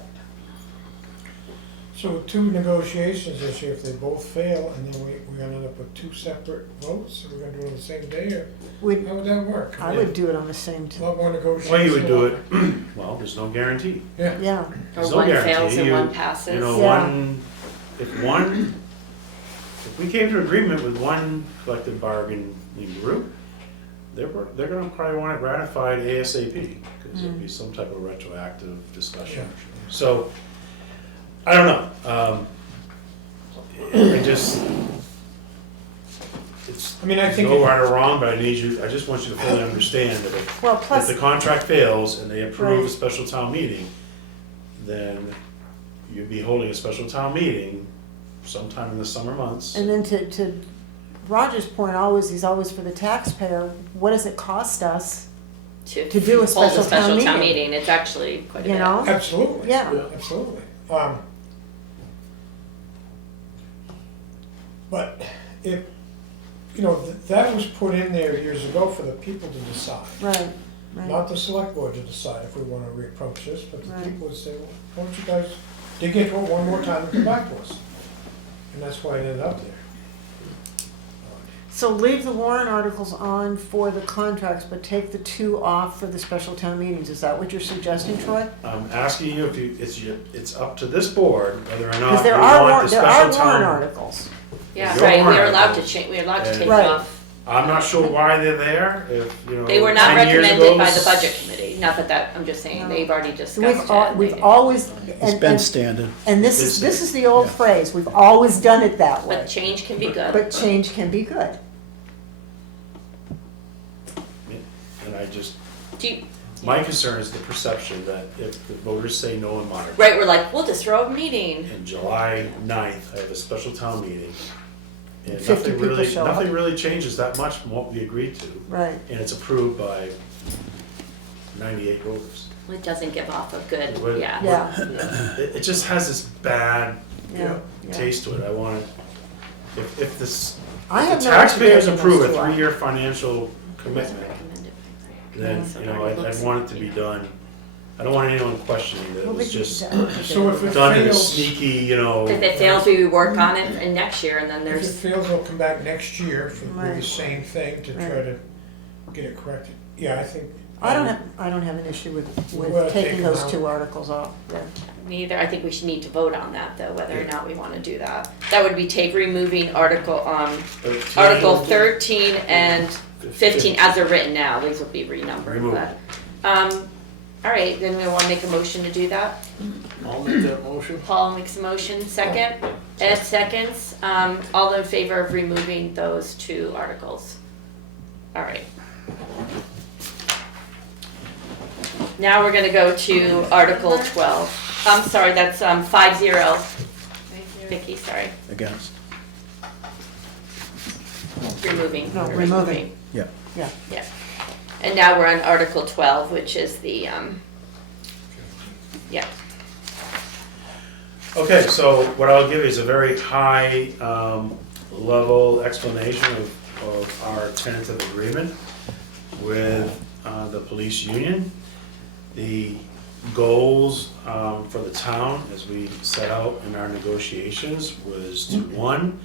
so 2 negotiations this year, if they both fail, and then we're gonna end up with 2 separate votes, are we gonna do it on the same day, or we'd, how would that work? I would do it on the same, A lot more negotiations. well, you would do it, well, there's no guarantee. Yeah, yeah, Or There's no one guarantee. fails and You- one passes. Yeah. If we came to agreement with one collective bargaining group, they're gonna probably want it ratified ASAP, because there'll be some type of retroactive discussion. So, I don't know, I mean, I there's think, no right or wrong, but I just want you to fully understand that well, if plus, the contract fails and they approve a Right. special town meeting, then you'd be holding a special town meeting sometime in the summer months. and then to Roger's point, he's always for the taxpayer, what does it cost us? to do a hold special town meeting. meeting, it's actually quite a You bit. know? absolutely. Yeah. Absolutely. But if, that was put in there years ago for the people to decide. Right, right. Not the select board to decide if we wanna reapproach this, but the Right. people would say, well, why don't you guys dig into it one more time and come back to us? And that's why it ended up there. So leave the warrant articles on for the contracts, but take the 2 off for the special town meetings. Is that what you're suggesting, Troy? I'm asking you it's up to this board whether or Because not you there are want the there are special warrant town. articles. Yeah, Your right, warrant we're allowed to articles. change, we're allowed to take Right. off. I'm not sure why they're there, if, They were not 10 years recommended ago, by the budget committee, not that, I'm just saying, No. they've already So discussed it. we've always, It's been standard. and this is the old phrase, we've always done it that way. But change can be good. But change can be good. And Do you, my concern is the perception that if the voters say no in March, right, we're like, we'll just throw a meeting. and July 9th, I have a special town meeting, and 50 people show up. nothing really changes that much from what we agreed to, Right. and it's approved by 98 voters. It doesn't give off a good, Would- yeah. Yeah, It just has this bad yeah, yeah. taste to it. I want it, if this, I if have the no taxpayers issue taking approve those a 2 off. 3-year financial commitment, Recommended. then, So I'd it looks- want it to be done. I don't want anyone questioning that it Well, was they just So if it done in a fails, sneaky, If it fails, we work on it in next year and then if it there's, fails, they'll come back next year for the Right. same thing to try Right. to get it corrected. Yeah, I think, I don't have an issue with Well, take taking them those out. 2 articles off, yeah. Neither, I think we should need to vote on that though, whether or not we wanna do that. That would be removing Article 13 and 15 as they're written now, these will be renumbered, Remove. but, all right, then we wanna make a motion to do that. I'll make that motion. Paul makes a motion, second, Ed seconds, all in favor of removing those 2 articles. All right. Now we're gonna go to Article 12. I'm sorry, that's 5-0. Thank you. Vicky, sorry, Against, removing. No, we're removing. yeah. Yeah. Yeah. And now we're on Article 12, which is the, yeah. Okay, so what I'll give is a very high level explanation of our tentative agreement with the police union. The goals for the town, as we set out in our negotiations, was to, 1,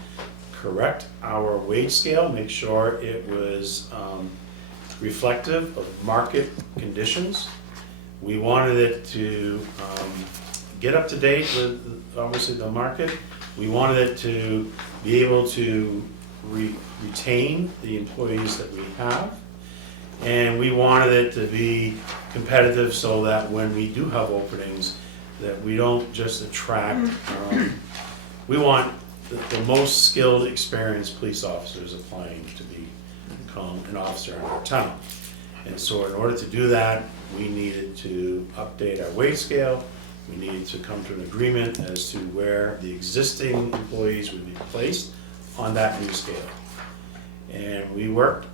correct our wage scale, make sure it was reflective of market conditions. We wanted it to get up to date with, obviously, the market. We wanted it to be able to retain the employees that we have. And we wanted it to be competitive so that when we do have openings, that we don't just attract, we want the most skilled, experienced police officers applying to become an officer in our town. And so in order to do that, we needed to update our wage scale. We needed to come to an agreement as to where the existing employees would be placed on that new scale. And we worked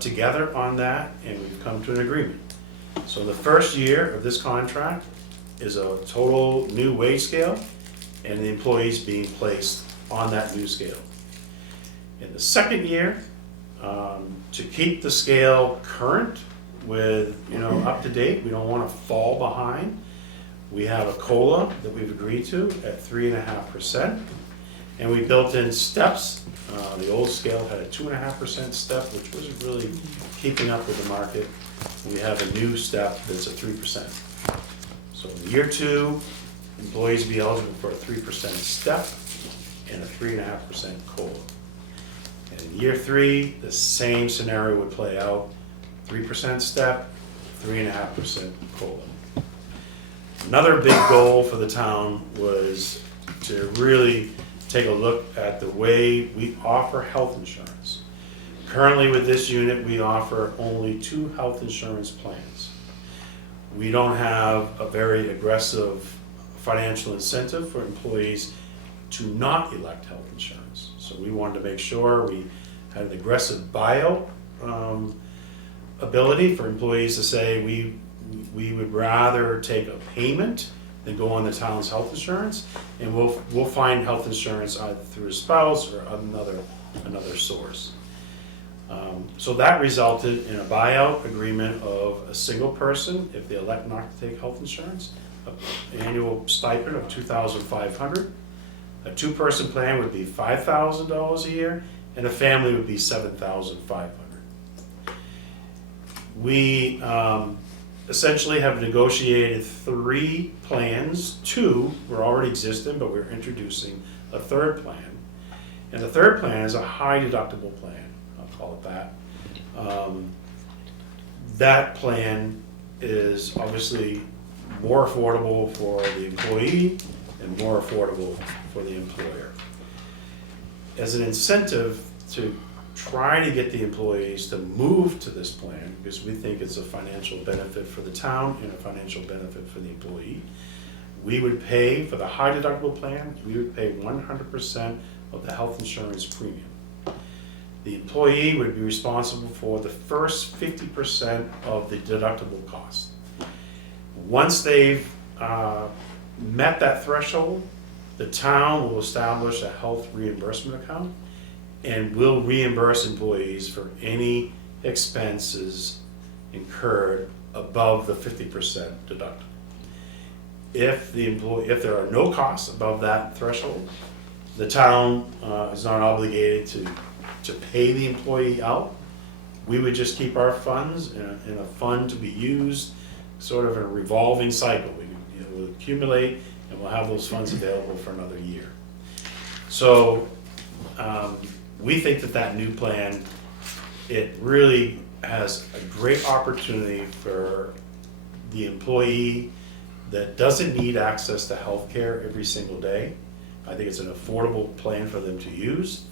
together on that, and we've come to an agreement. So the first year of this contract is a total new wage scale, and the employees being placed on that new scale. In the second year, to keep the scale current with, up to date, we don't want to fall behind. We have a COLA that we've agreed to at 3.5%, and we built in steps. The old scale had a 2.5% step, which wasn't really keeping up with the market. We have a new step that's a 3%. So in year 2, employees will be eligible for a 3% step and a 3.5% COLA. And in year 3, the same scenario would play out: 3% step, 3.5% COLA. Another big goal for the town was to really take a look at the way we offer health insurance. Currently with this unit, we offer only 2 health insurance plans. We don't have a very aggressive financial incentive for employees to not elect health insurance. So we wanted to make sure we had an aggressive buyout ability for employees to say we would rather take a payment than go on the town's health insurance, and we'll find health insurance either through a spouse or another source. So that resulted in a buyout agreement of a single person, if they elect not to take health insurance, an annual stipend of $2,500. A 2-person plan would be $5,000 a year, and a family would be $7,500. We essentially have negotiated 3 plans. 2 were already existing, but we're introducing a 3rd plan. And the 3rd plan is a high deductible plan, I'll call it that. That plan is obviously more affordable for the employee and more affordable for the employer. As an incentive to try to get the employees to move to this plan, because we think it's a financial benefit for the town and a financial benefit for the employee, we would pay, for the high deductible plan, we would pay 100% of the health insurance premium. The employee would be responsible for the first 50% of the deductible cost. Once they've met that threshold, the town will establish a health reimbursement account and will reimburse employees for any expenses incurred above the 50% deductible. If there are no costs above that threshold, the town is not obligated to pay the employee out. we would just keep our funds in a fund to be used, sort of in a revolving cycle. We'll accumulate and we'll have those funds available for another year. So we think that new plan, it really has a great opportunity for the employee that doesn't need access to healthcare every single day. I think it's an affordable plan for them to use.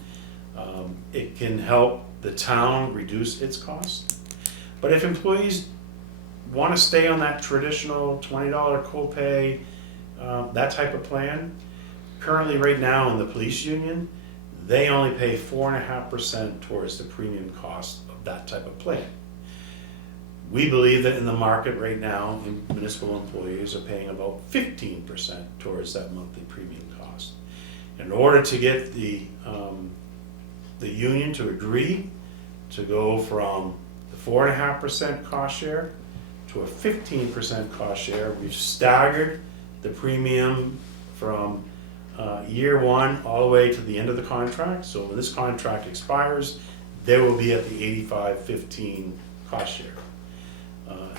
It can help the town reduce its costs. But if employees want to stay on that traditional $20 copay, that type of plan, currently right now in the police union, they only pay 4.5% towards the premium cost of that type of plan. We believe that in the market right now, municipal employees are paying about 15% towards that monthly premium cost. In order to get the union to agree to go from the 4.5% cost share to a 15% cost share, we've staggered the premium from year one all the way to the end of the contract. So when this contract expires, they will be at the 85-15 cost share.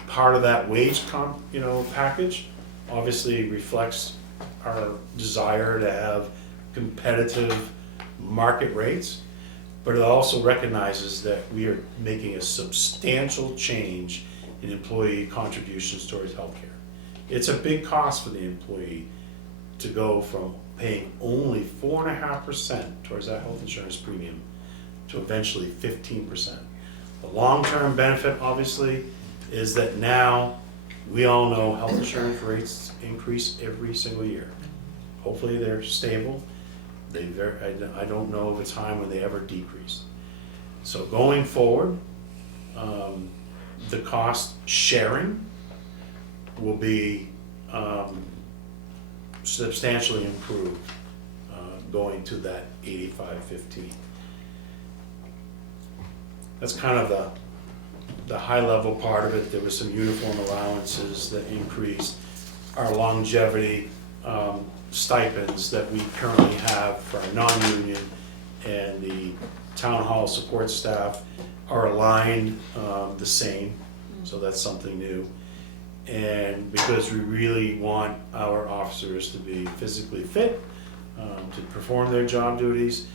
Part of that wage package obviously reflects our desire to have competitive market rates, but it also recognizes that we are making a substantial change in employee contributions towards healthcare. It's a big cost for the employee to go from paying only 4.5% towards that health insurance premium to eventually 15%. The long-term benefit, obviously, is that now we all know health insurance rates increase every single year. Hopefully they're stable. I don't know of a time when they ever decrease. So going forward, the cost sharing will be substantially improved going to that 85-15. That's kind of the high level part of it. There was some uniform allowances that increased. Our longevity stipends that we currently have for our non-union and the town hall support staff are aligned the same, so that's something new. And because we really want our officers to be physically fit to perform their job duties,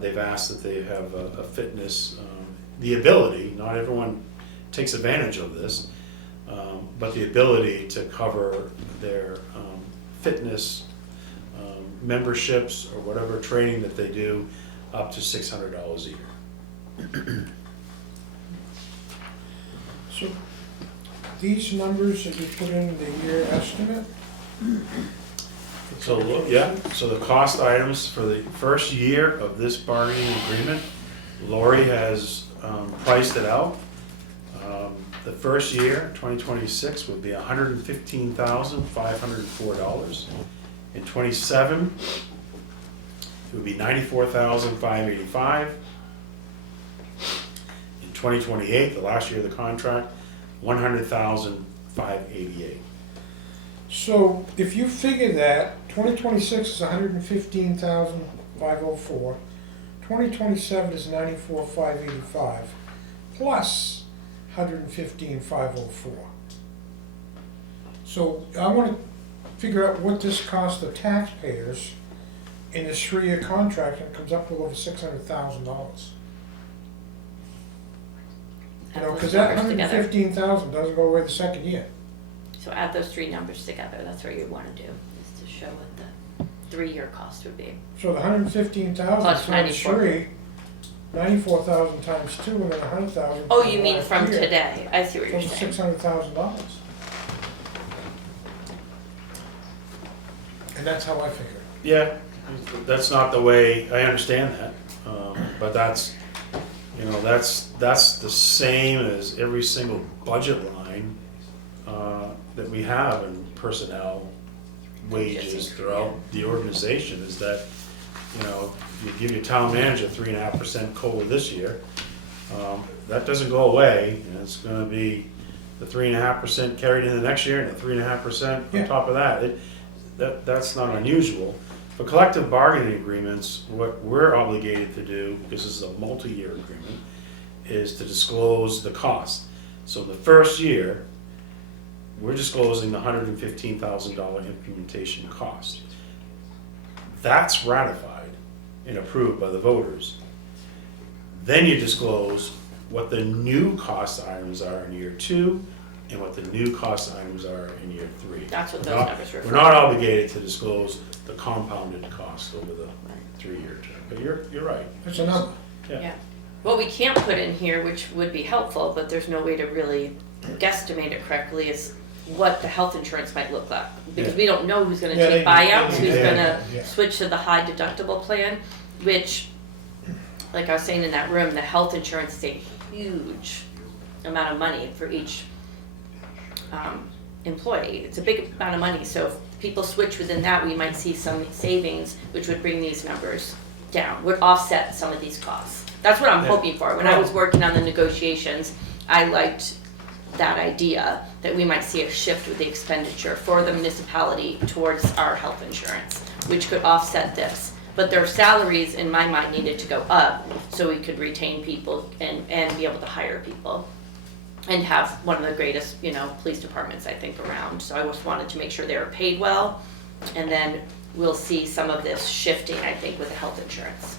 they've asked that they have a fitness, the ability, not everyone takes advantage of this, but the ability to cover their fitness memberships or whatever training that they do up to $600 a year. So these numbers that you put in the year estimate? So, so the cost items for the first year of this bargaining agreement, Lori has priced it out. The first year, 2026, would be $115,504. In 27, it would be $94,585. In 2028, the last year of the contract, $100,588. So if you figure that, 2026 is 115,504, 2027 is 94,585, plus 115,504. So I want to figure out what this costs the taxpayers in this 3-year contract, and it comes up to over $600,000. You know, because that Numbers together. 115,000 doesn't go away the second year. So add those three numbers together, that's what you want to do, is to show what the 3-year cost would be. So the 115,000 Plus times 94. 3, 94,000 times 2, and then 100,000. Oh, you mean from today, I see what you're From saying. $600,000. And that's how I figure it. Yeah, that's not the way, I understand that, but that's the same as every single budget line that we have in personnel wages throughout the organization, is that, you give your town manager 3.5% COLA this year, that doesn't go away, and it's gonna be the 3.5% carried into the next year, and the 3.5% on Yeah. top of that. That's not unusual. For collective bargaining agreements, what we're obligated to do, because this is a multi-year agreement, is to disclose the cost. So the first year, we're disclosing the $115,000 implementation cost. That's ratified and approved by the voters. Then you disclose what the new cost items are in year 2 and what the new cost items are in year 3. That's what We're those not- numbers refer We're not obligated to disclose the compounded cost over the 3-year term, but you're right. It's a number. Yeah. What we can't put in here, which would be helpful, but there's no way to really guesstimate it correctly, is what the health insurance might look like. Because Yeah. we don't know who's gonna Yeah, take they- buyouts, who's yeah, gonna yeah. switch to the high deductible plan, which, like I was saying in that room, the health insurance is a huge amount of money for each employee. It's a big amount of money, so if people switch within that, we might see some savings, which would bring these numbers down, would offset some of these costs. That's what I'm Yeah. hoping for. When I was working on the negotiations, I liked that idea, that we might see a shift with the expenditure for the municipality towards our health insurance, which could offset this. But their salaries, in my mind, needed to go up so we could retain people and be able to hire people. And have one of the greatest, police departments, I think, around. So I just wanted to make sure they were paid well. And then we'll see some of this shifting, I think, with the health insurance.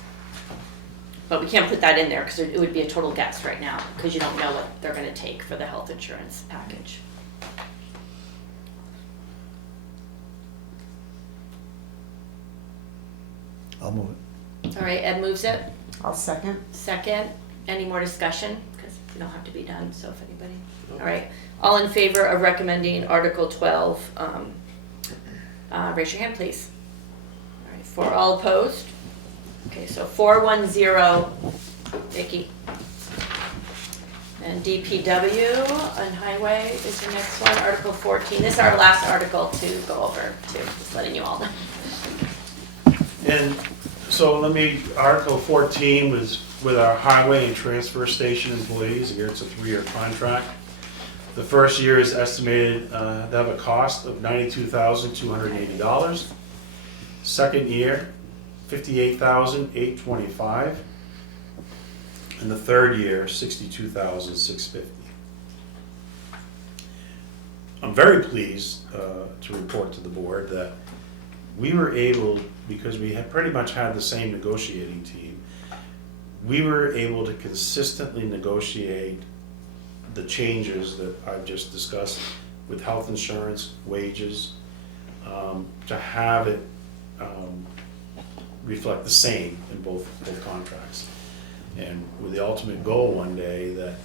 But we can't put that in there because it would be a total guess right now, because you don't know what they're gonna take for the health insurance package. I'll move it. All right, Ed moves it. I'll second. Second, any more discussion? Because you don't have to be done, so if anybody. All right, all in favor of recommending Article 12, raise your hand, please. All right, for all opposed? Okay, so 410, Vicky. And DPW and Highway is the next one, Article 14. This is our last article to go over, too, just letting you all know. And so Article 14 was with our highway and transfer station employees. Again, it's a 3-year contract. The first year is estimated to have a cost of $92,280. Second year, $58,825. And the third year, $62,650. I'm very pleased to report to the board that we were able, because we had pretty much had the same negotiating team, we were able to consistently negotiate the changes that I've just discussed with health insurance, wages, to have it reflect the same in both contracts. And with the ultimate goal one day that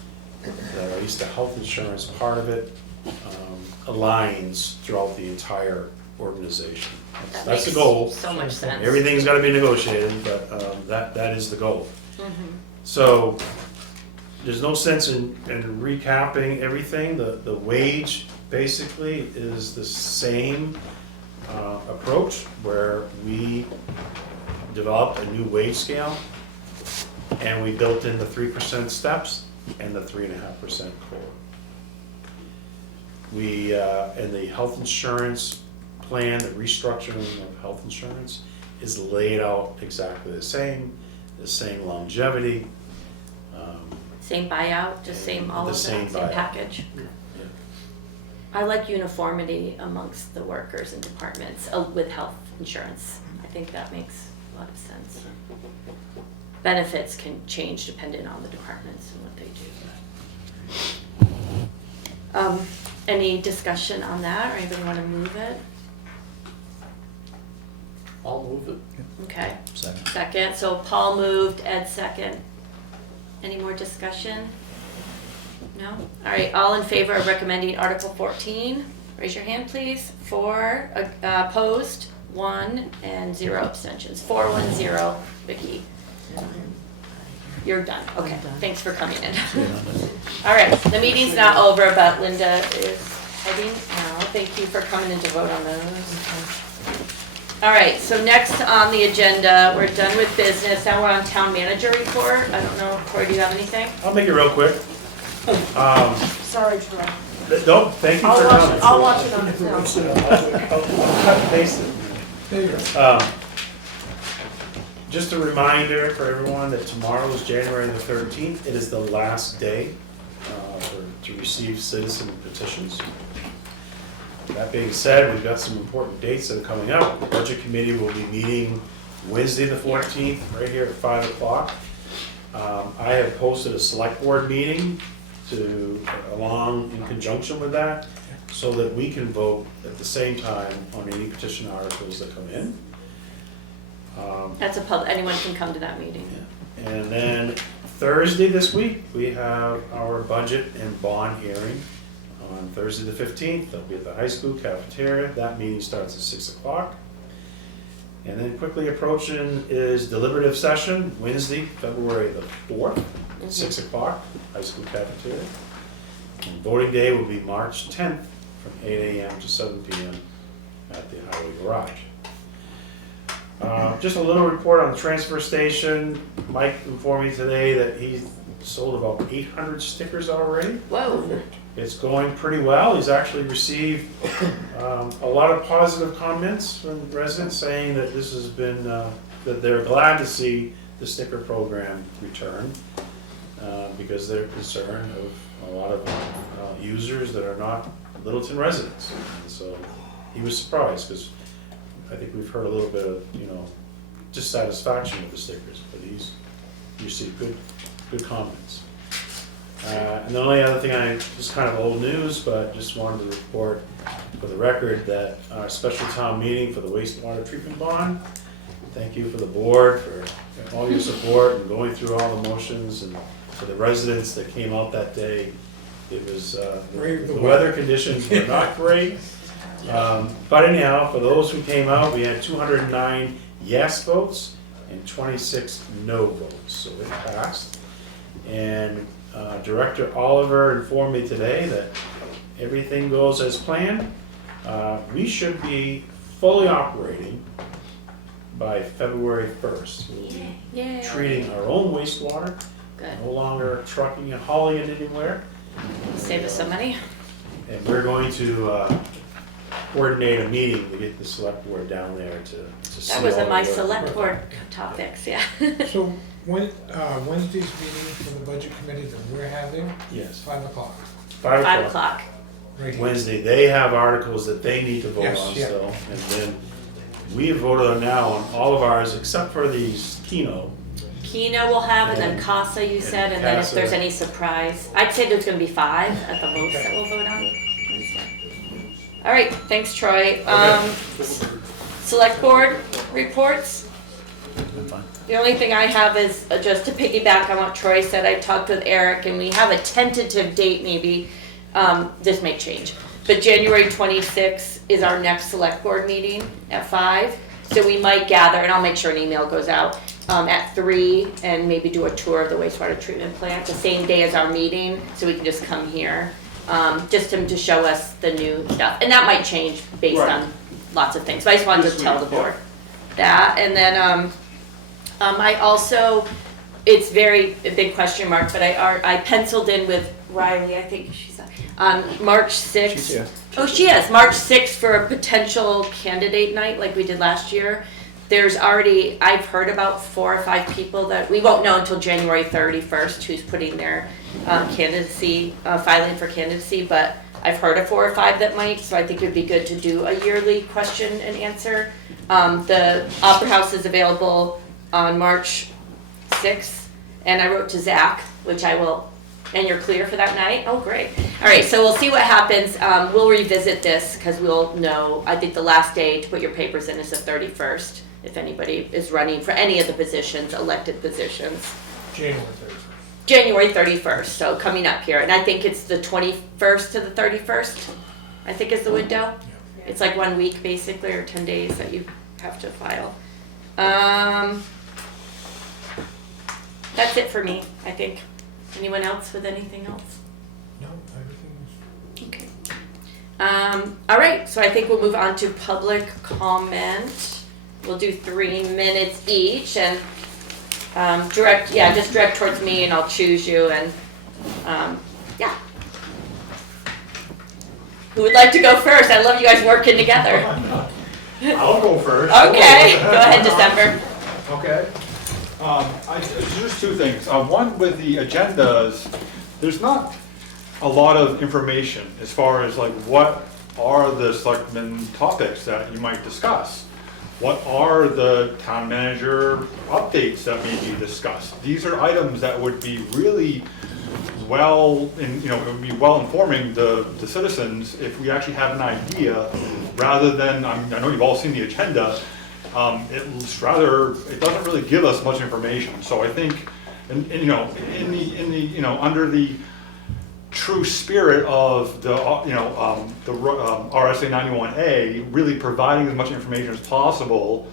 at least the health insurance part of it aligns throughout the entire organization. That's the goal. Makes so much sense. Everything's gotta be negotiated, but that is the goal. Mhm. So there's no sense in recapping everything. The wage basically is the same approach where we developed a new wage scale and we built in the 3% steps and the 3.5% COLA. And the health insurance plan, the restructuring of health insurance is laid out exactly the same longevity. Same buyout, just same all The of that, same same buyout. package. I like uniformity amongst the workers and departments with health insurance. I think that makes a lot of sense. Benefits can change depending on the departments and what they do. Any discussion on that, or anybody want to move it? I'll move it. Okay, Second. second, so Paul moved, Ed second. Any more discussion? No? All right, all in favor of recommending Article 14, raise your hand, please. 4 opposed, 1, and 0 abstentions. 410, Vicky. You're done, okay, I'm done. thanks for coming in. See you Monday. All right, the meeting's not over, but Linda is heading out. Thank you for coming in to vote on those. All right, so next on the agenda, we're done with business. Now we're on town manager report. I don't know, Corey, do you have anything? I'll make it real quick. Sorry, Troy. Don't, thank you for coming. I'll watch it on the film. I'll cut and paste it. There you go. Just a reminder for everyone that tomorrow is January the 13th. It is the last day to receive citizen petitions. That being said, we've got some important dates that are coming up. The Budget Committee will be meeting Wednesday the 14th, right here at 5 o'clock. I have posted a select board meeting along in conjunction with that, so that we can vote at the same time on any petition articles that come in. That's anyone can come to that meeting. And then Thursday this week, we have our budget and bond hearing on Thursday the 15th. They'll be at the high school cafeteria. That meeting starts at 6 o'clock. And then quickly approaching is deliberative session, Wednesday, February the 4th, at 6 o'clock, high school cafeteria. And voting day will be March 10th from 8 a.m. to 7 p.m. at the highway garage. Just a little report on the transfer station. Mike informed me today that he sold about 800 stickers already. Whoa. It's going pretty well. He's actually received a lot of positive comments from residents saying that this has been, that they're glad to see the sticker program return because they're concerned of a lot of users that are not Littleton residents. And so he was surprised because I think we've heard a little bit of, dissatisfaction with the stickers, but he's received good comments. And the only other thing, just kind of old news, but just wanted to report for the record that our special town meeting for the wastewater treatment bond, thank you for the board for all your support and going through all the motions, and for the residents that came out that day. It was, the weather conditions were not great. But anyhow, for those who came out, we had 209 yes votes and 26 no votes, so it passed. And Director Oliver informed me today that everything goes as planned. We should be fully operating by February 1st. We'll be treating our own wastewater, Good. no longer trucking and hauling it anywhere. Save us some money. And we're going to coordinate a meeting to get the select board down there to see. That was all in my the work. select board topics, yeah. So Wednesday's meeting for the budget committee that we're having, Yes, 5 o'clock, 5 5 o'clock. o'clock. right here. Wednesday, they have articles that they need to vote Yes, on yeah. still. And then we have voted on now on all of ours except for these Keno. Keno will have, and then Casa you said, and then if Casa. there's any surprise. I'd say there's gonna be 5 at the most that we'll vote on Wednesday. All right, thanks Troy. Select board reports. I'm fine. The only thing I have is just to piggyback on what Troy said. I talked with Eric and we have a tentative date maybe. This may change. But January 26th is our next select board meeting at 5. So we might gather, and I'll make sure an email goes out, at 3 and maybe do a tour of the wastewater treatment plant the same day as our meeting, so we can just come here. Just to show us the new stuff. And that might change based Right. on lots of things. But I just wanted to tell the board that. And then I also, it's a big question mark, but I penciled in with Riley, I think she's on March 6th. She's here. Oh, she is, March 6th for a potential candidate night like we did last year. There's already, I've heard about 4 or 5 people that, we won't know until January 31st who's putting their candidacy, filing for candidacy, but I've heard of 4 or 5 that might, so I think it'd be good to do a yearly question and answer. The Opera House is available on March 6th, and I wrote to Zach, which I will, and you're clear for that night? Oh, great. All right, so we'll see what happens. We'll revisit this because we'll know, I think the last day to put your papers in is the 31st, if anybody is running for any of the positions, elected positions. January 31st. January 31st, so coming up here. And I think it's the 21st to the 31st, I think is the window. It's like 1 week basically, or 10 days that you have to file. That's it for me, I think. Anyone else with anything else? No, everything's. Okay. All right, so I think we'll move on to public comment. We'll do 3 minutes each and just direct towards me and I'll choose you and yeah. Who would like to go first? I love you guys working together. I'll go first. Okay, go ahead, December. Okay. Just two things. One, with the agendas, there's not a lot of information as far as like what are the selectmen topics that you might discuss? What are the town manager updates that may be discussed? These are items that would be really well, it would be well informing the citizens if we actually have an idea, rather than, I know you've all seen the agenda, it doesn't really give us much information. So I think, under the true spirit of the RSA 91A, really providing as much information as possible,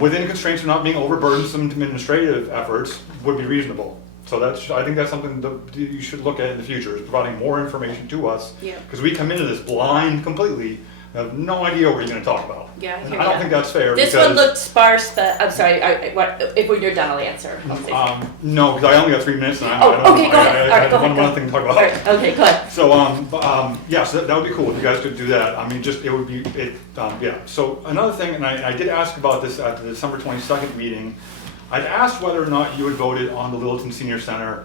within constraints of not being overburdensome to administrative efforts, would be reasonable. So I think that's something that you should look at in the future, is providing more information to us. Yeah. Because we come into this blind completely, have no idea what you're gonna talk about. Yeah, I And hear I don't ya. think that's fair. This because, one looked sparse, but, I'm sorry, when you're done, I'll answer. I'll say something. No, because I only got 3 minutes and Oh, okay, go ahead. All right, go I ahead, one go. thing to talk All about. right, okay, go ahead. So, yeah, so that would be cool if you guys could do that. I mean, it would be, yeah. So another thing, and I did ask about this at the December 22nd meeting, I'd asked whether or not you had voted on the Littleton Senior Center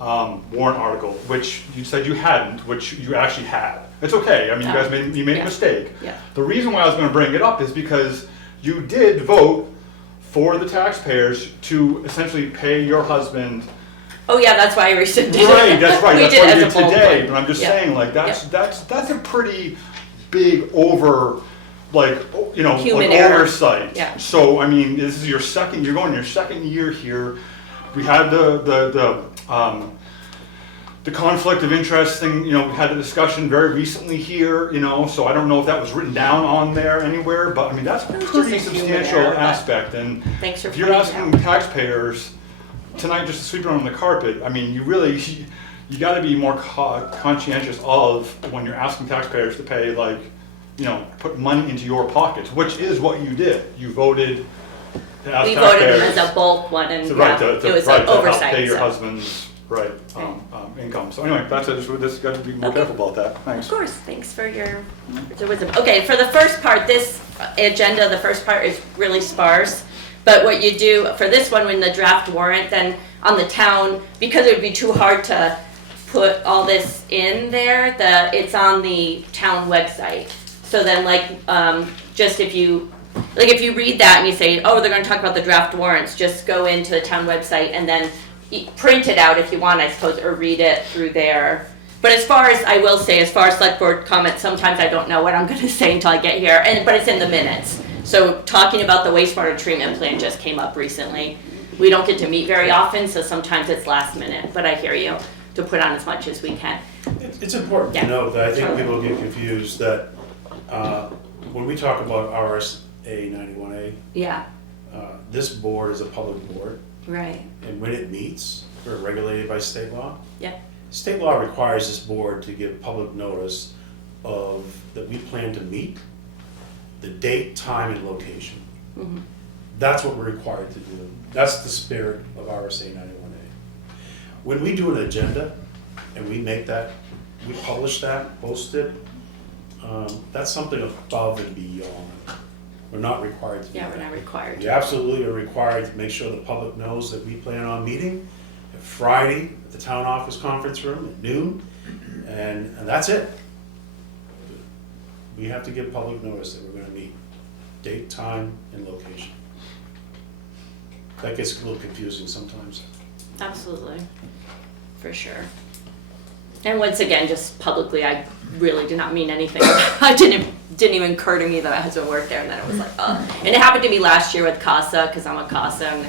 warrant article, which you said you hadn't, which you actually had. It's okay, I mean, you guys made Yeah. a mistake. Yeah. The reason why I was gonna bring it up is because you did vote for the taxpayers to essentially pay your husband. Oh, yeah, that's why I rescinded it. Right, that's right, We that's did what as you a did bulk today, vote. but I'm just Yeah. saying, like, that's a pretty big Human error. oversight. Yeah. So, I mean, you're going your second year here. We had the conflict of interest thing, we had a discussion very recently here, so I don't know if that was written down on there anywhere, but I mean, that's a It was pretty just a human substantial error, but aspect, and Thanks for if you're pointing it asking out. taxpayers tonight just to sweep it on the carpet, I mean, you gotta be more conscientious of when you're asking taxpayers to pay, like, put money into your pockets, which is what you did. You voted to ask We voted taxpayers. them as a bulk one, and to it was right, an to help oversight, pay your so. husband's income. So anyway, that's it. Just got to be more Okay. careful about that. Thanks. Of course, thanks for your wisdom. Okay, for the first part, this agenda, the first part is really sparse. But what you do for this one, when the draft warrant, then on the town, because it would be too hard to put all this in there, it's on the town website. So then just if you read that and you say, oh, they're gonna talk about the draft warrants, just go into the town website and then print it out if you want, I suppose, or read it through there. But as far as select board comments, sometimes I don't know what I'm gonna say until I get here, but it's in the minutes. So talking about the wastewater treatment plant just came up recently. We don't get to meet very often, so sometimes it's last minute, but I hear you, to put on as much as we can. It's important to Yeah. note that I think Totally. people get confused that when we talk about RSA 91A, Yeah, this board is a public board, right, and when it meets, we're regulated by state law. yeah, State law requires this board to give public notice of that we plan to meet, the date, time, and location. mhm, That's what we're required to do. That's the spirit of RSA 91A. When we do an agenda and we make that, we publish that, post it, that's something above and beyond. We're not required to do yeah, that. we're not required. We absolutely are required to make sure the public knows that we plan on meeting at Friday at the town office conference room at noon, and that's it. We have to give public notice that we're gonna meet, date, time, and location. That gets a little confusing sometimes. Absolutely, for sure. And once again, just publicly, I really did not mean anything. I didn't even occur to me that my husband worked there, and then it was like, And it happened to me last year with CASA, because I'm a CASA,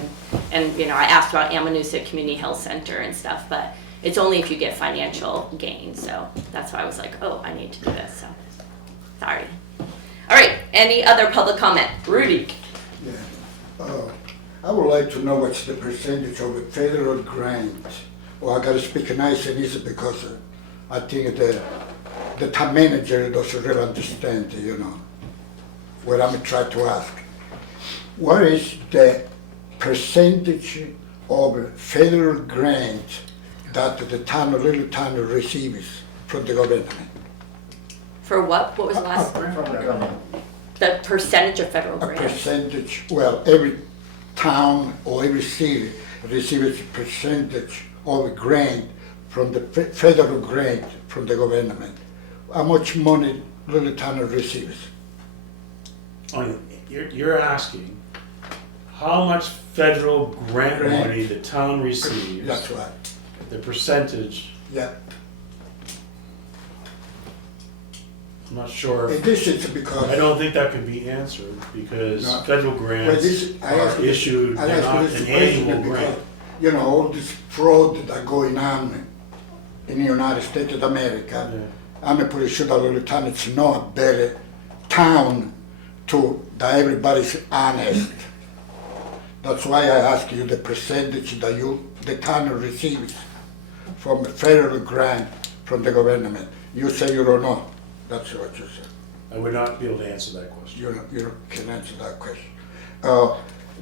and I asked about Amanuset Community Health Center and stuff, but it's only if you get financial gain, so that's why I was like, oh, I need to do this, so, sorry. All right, any other public comment? Rudy? Yeah. I would like to know what's the percentage of a federal grant. Well, I gotta speak nice and easy because I think the town manager doesn't really understand, what I'm trying to ask. What is the percentage of federal grant that the town of Littleton receives from the government? For what? What was the last? The percentage of federal A grants? percentage, well, every town or every city receives a percentage of a grant from the federal grant from the government. How much money Littleton receives? You're asking how much federal grant Grant. money the town receives, That's right, the percentage, yeah. I'm not sure. And this is because. I don't think that can be answered because No. federal grants I ask are you- issued, I they're ask you not this an question annual because, grant. you know, all this fraud that are going on in the United States of America, Yeah. I'm pretty sure that Littleton is not a better town that everybody's honest. That's why I ask you the percentage that the town receives from a federal grant from the government. You say you don't know. That's what you said. I would not be able to answer that question. You can answer that question.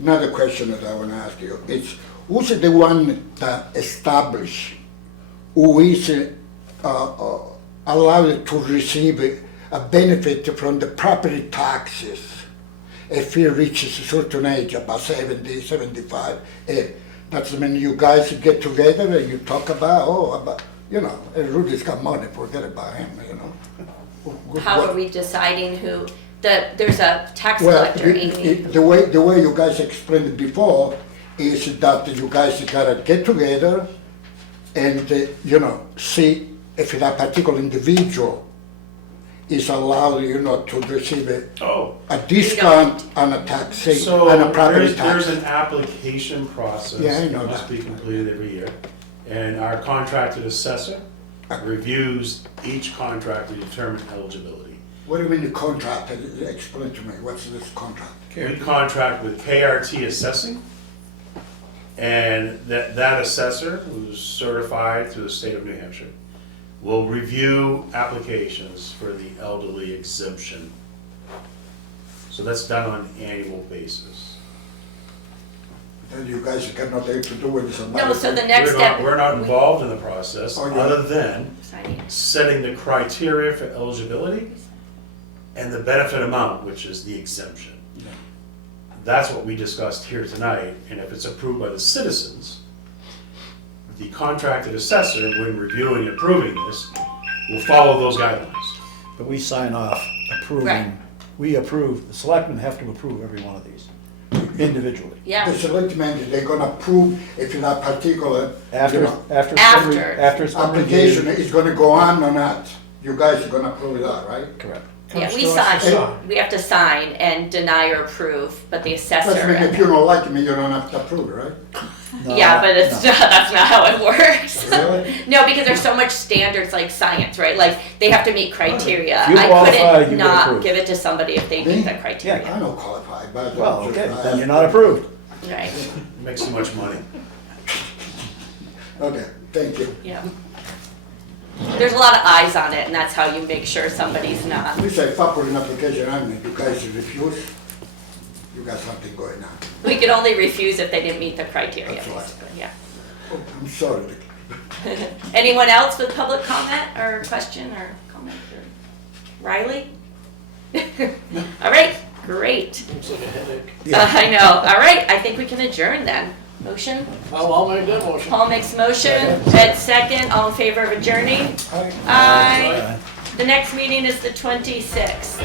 Another question that I want to ask you is, who's the one that established, who is allowed to receive a benefit from the property taxes if he reaches a certain age, about 70, 75? That's when you guys get together and you talk about, Rudy's got money, forget about him, you know. How are we deciding who, there's a tax Well, collector, Amy. the way you guys explained it before is that you guys gotta get together and, see if that particular individual is allowed, to receive a discount on a taxation, So on a property there's tax. an application process Yeah, I know that must that. be completed every year. And our contracted assessor reviews each contract to determine eligibility. What do you mean the contract? Explain to me, what's this contract? We contract with KRT Assessing, and that assessor, who's certified through the state of New Hampshire, will review applications for the elderly exemption. So that's done on an annual basis. And you guys got nothing to do with this. No, so the next step. We're not involved in the process, Oh, yeah. other than Signing. setting the criteria for eligibility and the benefit amount, which is the exemption. Yeah. That's what we discussed here tonight, and if it's approved by the citizens, the contracted assessor, when reviewing and approving this, will follow those guidelines. But we sign off Right. approving, the selectmen have to approve every one of these individually. Yeah, The selectmen, they're gonna approve if that particular, After it's been application reviewed. is gonna go on or not. You guys are gonna approve that, right? Correct. yeah, we Comes to us to sign, sign. we have to sign and deny or approve, but the That's mean, assessor. if you don't like me, you don't have to approve, right? Yeah, but it's not, that's not how it works. Really? No, because there's so much standards like science, right? Like they have to meet criteria. If you I qualify, you couldn't get not approved. give it to somebody if they Me? meet that criteria. I don't qualify, but. Well, okay, then you're not approved. Right, Makes too much money. Okay, thank you. yeah. There's a lot of eyes on it and that's how you make sure somebody's not. We say, if I put an application on me, you guys refuse, you got something going on. We could only refuse if they didn't meet the criteria, That's right. basically, yeah. Oh, I'm sorry. Anyone else with public comment or question or comment? Riley? All right, great. Looks like a headache. I know. All right, I think we can adjourn then. Motion? I'll make that motion. Paul makes motion. Ed second. All in favor of adjourning? Aye. The next meeting is the 26th.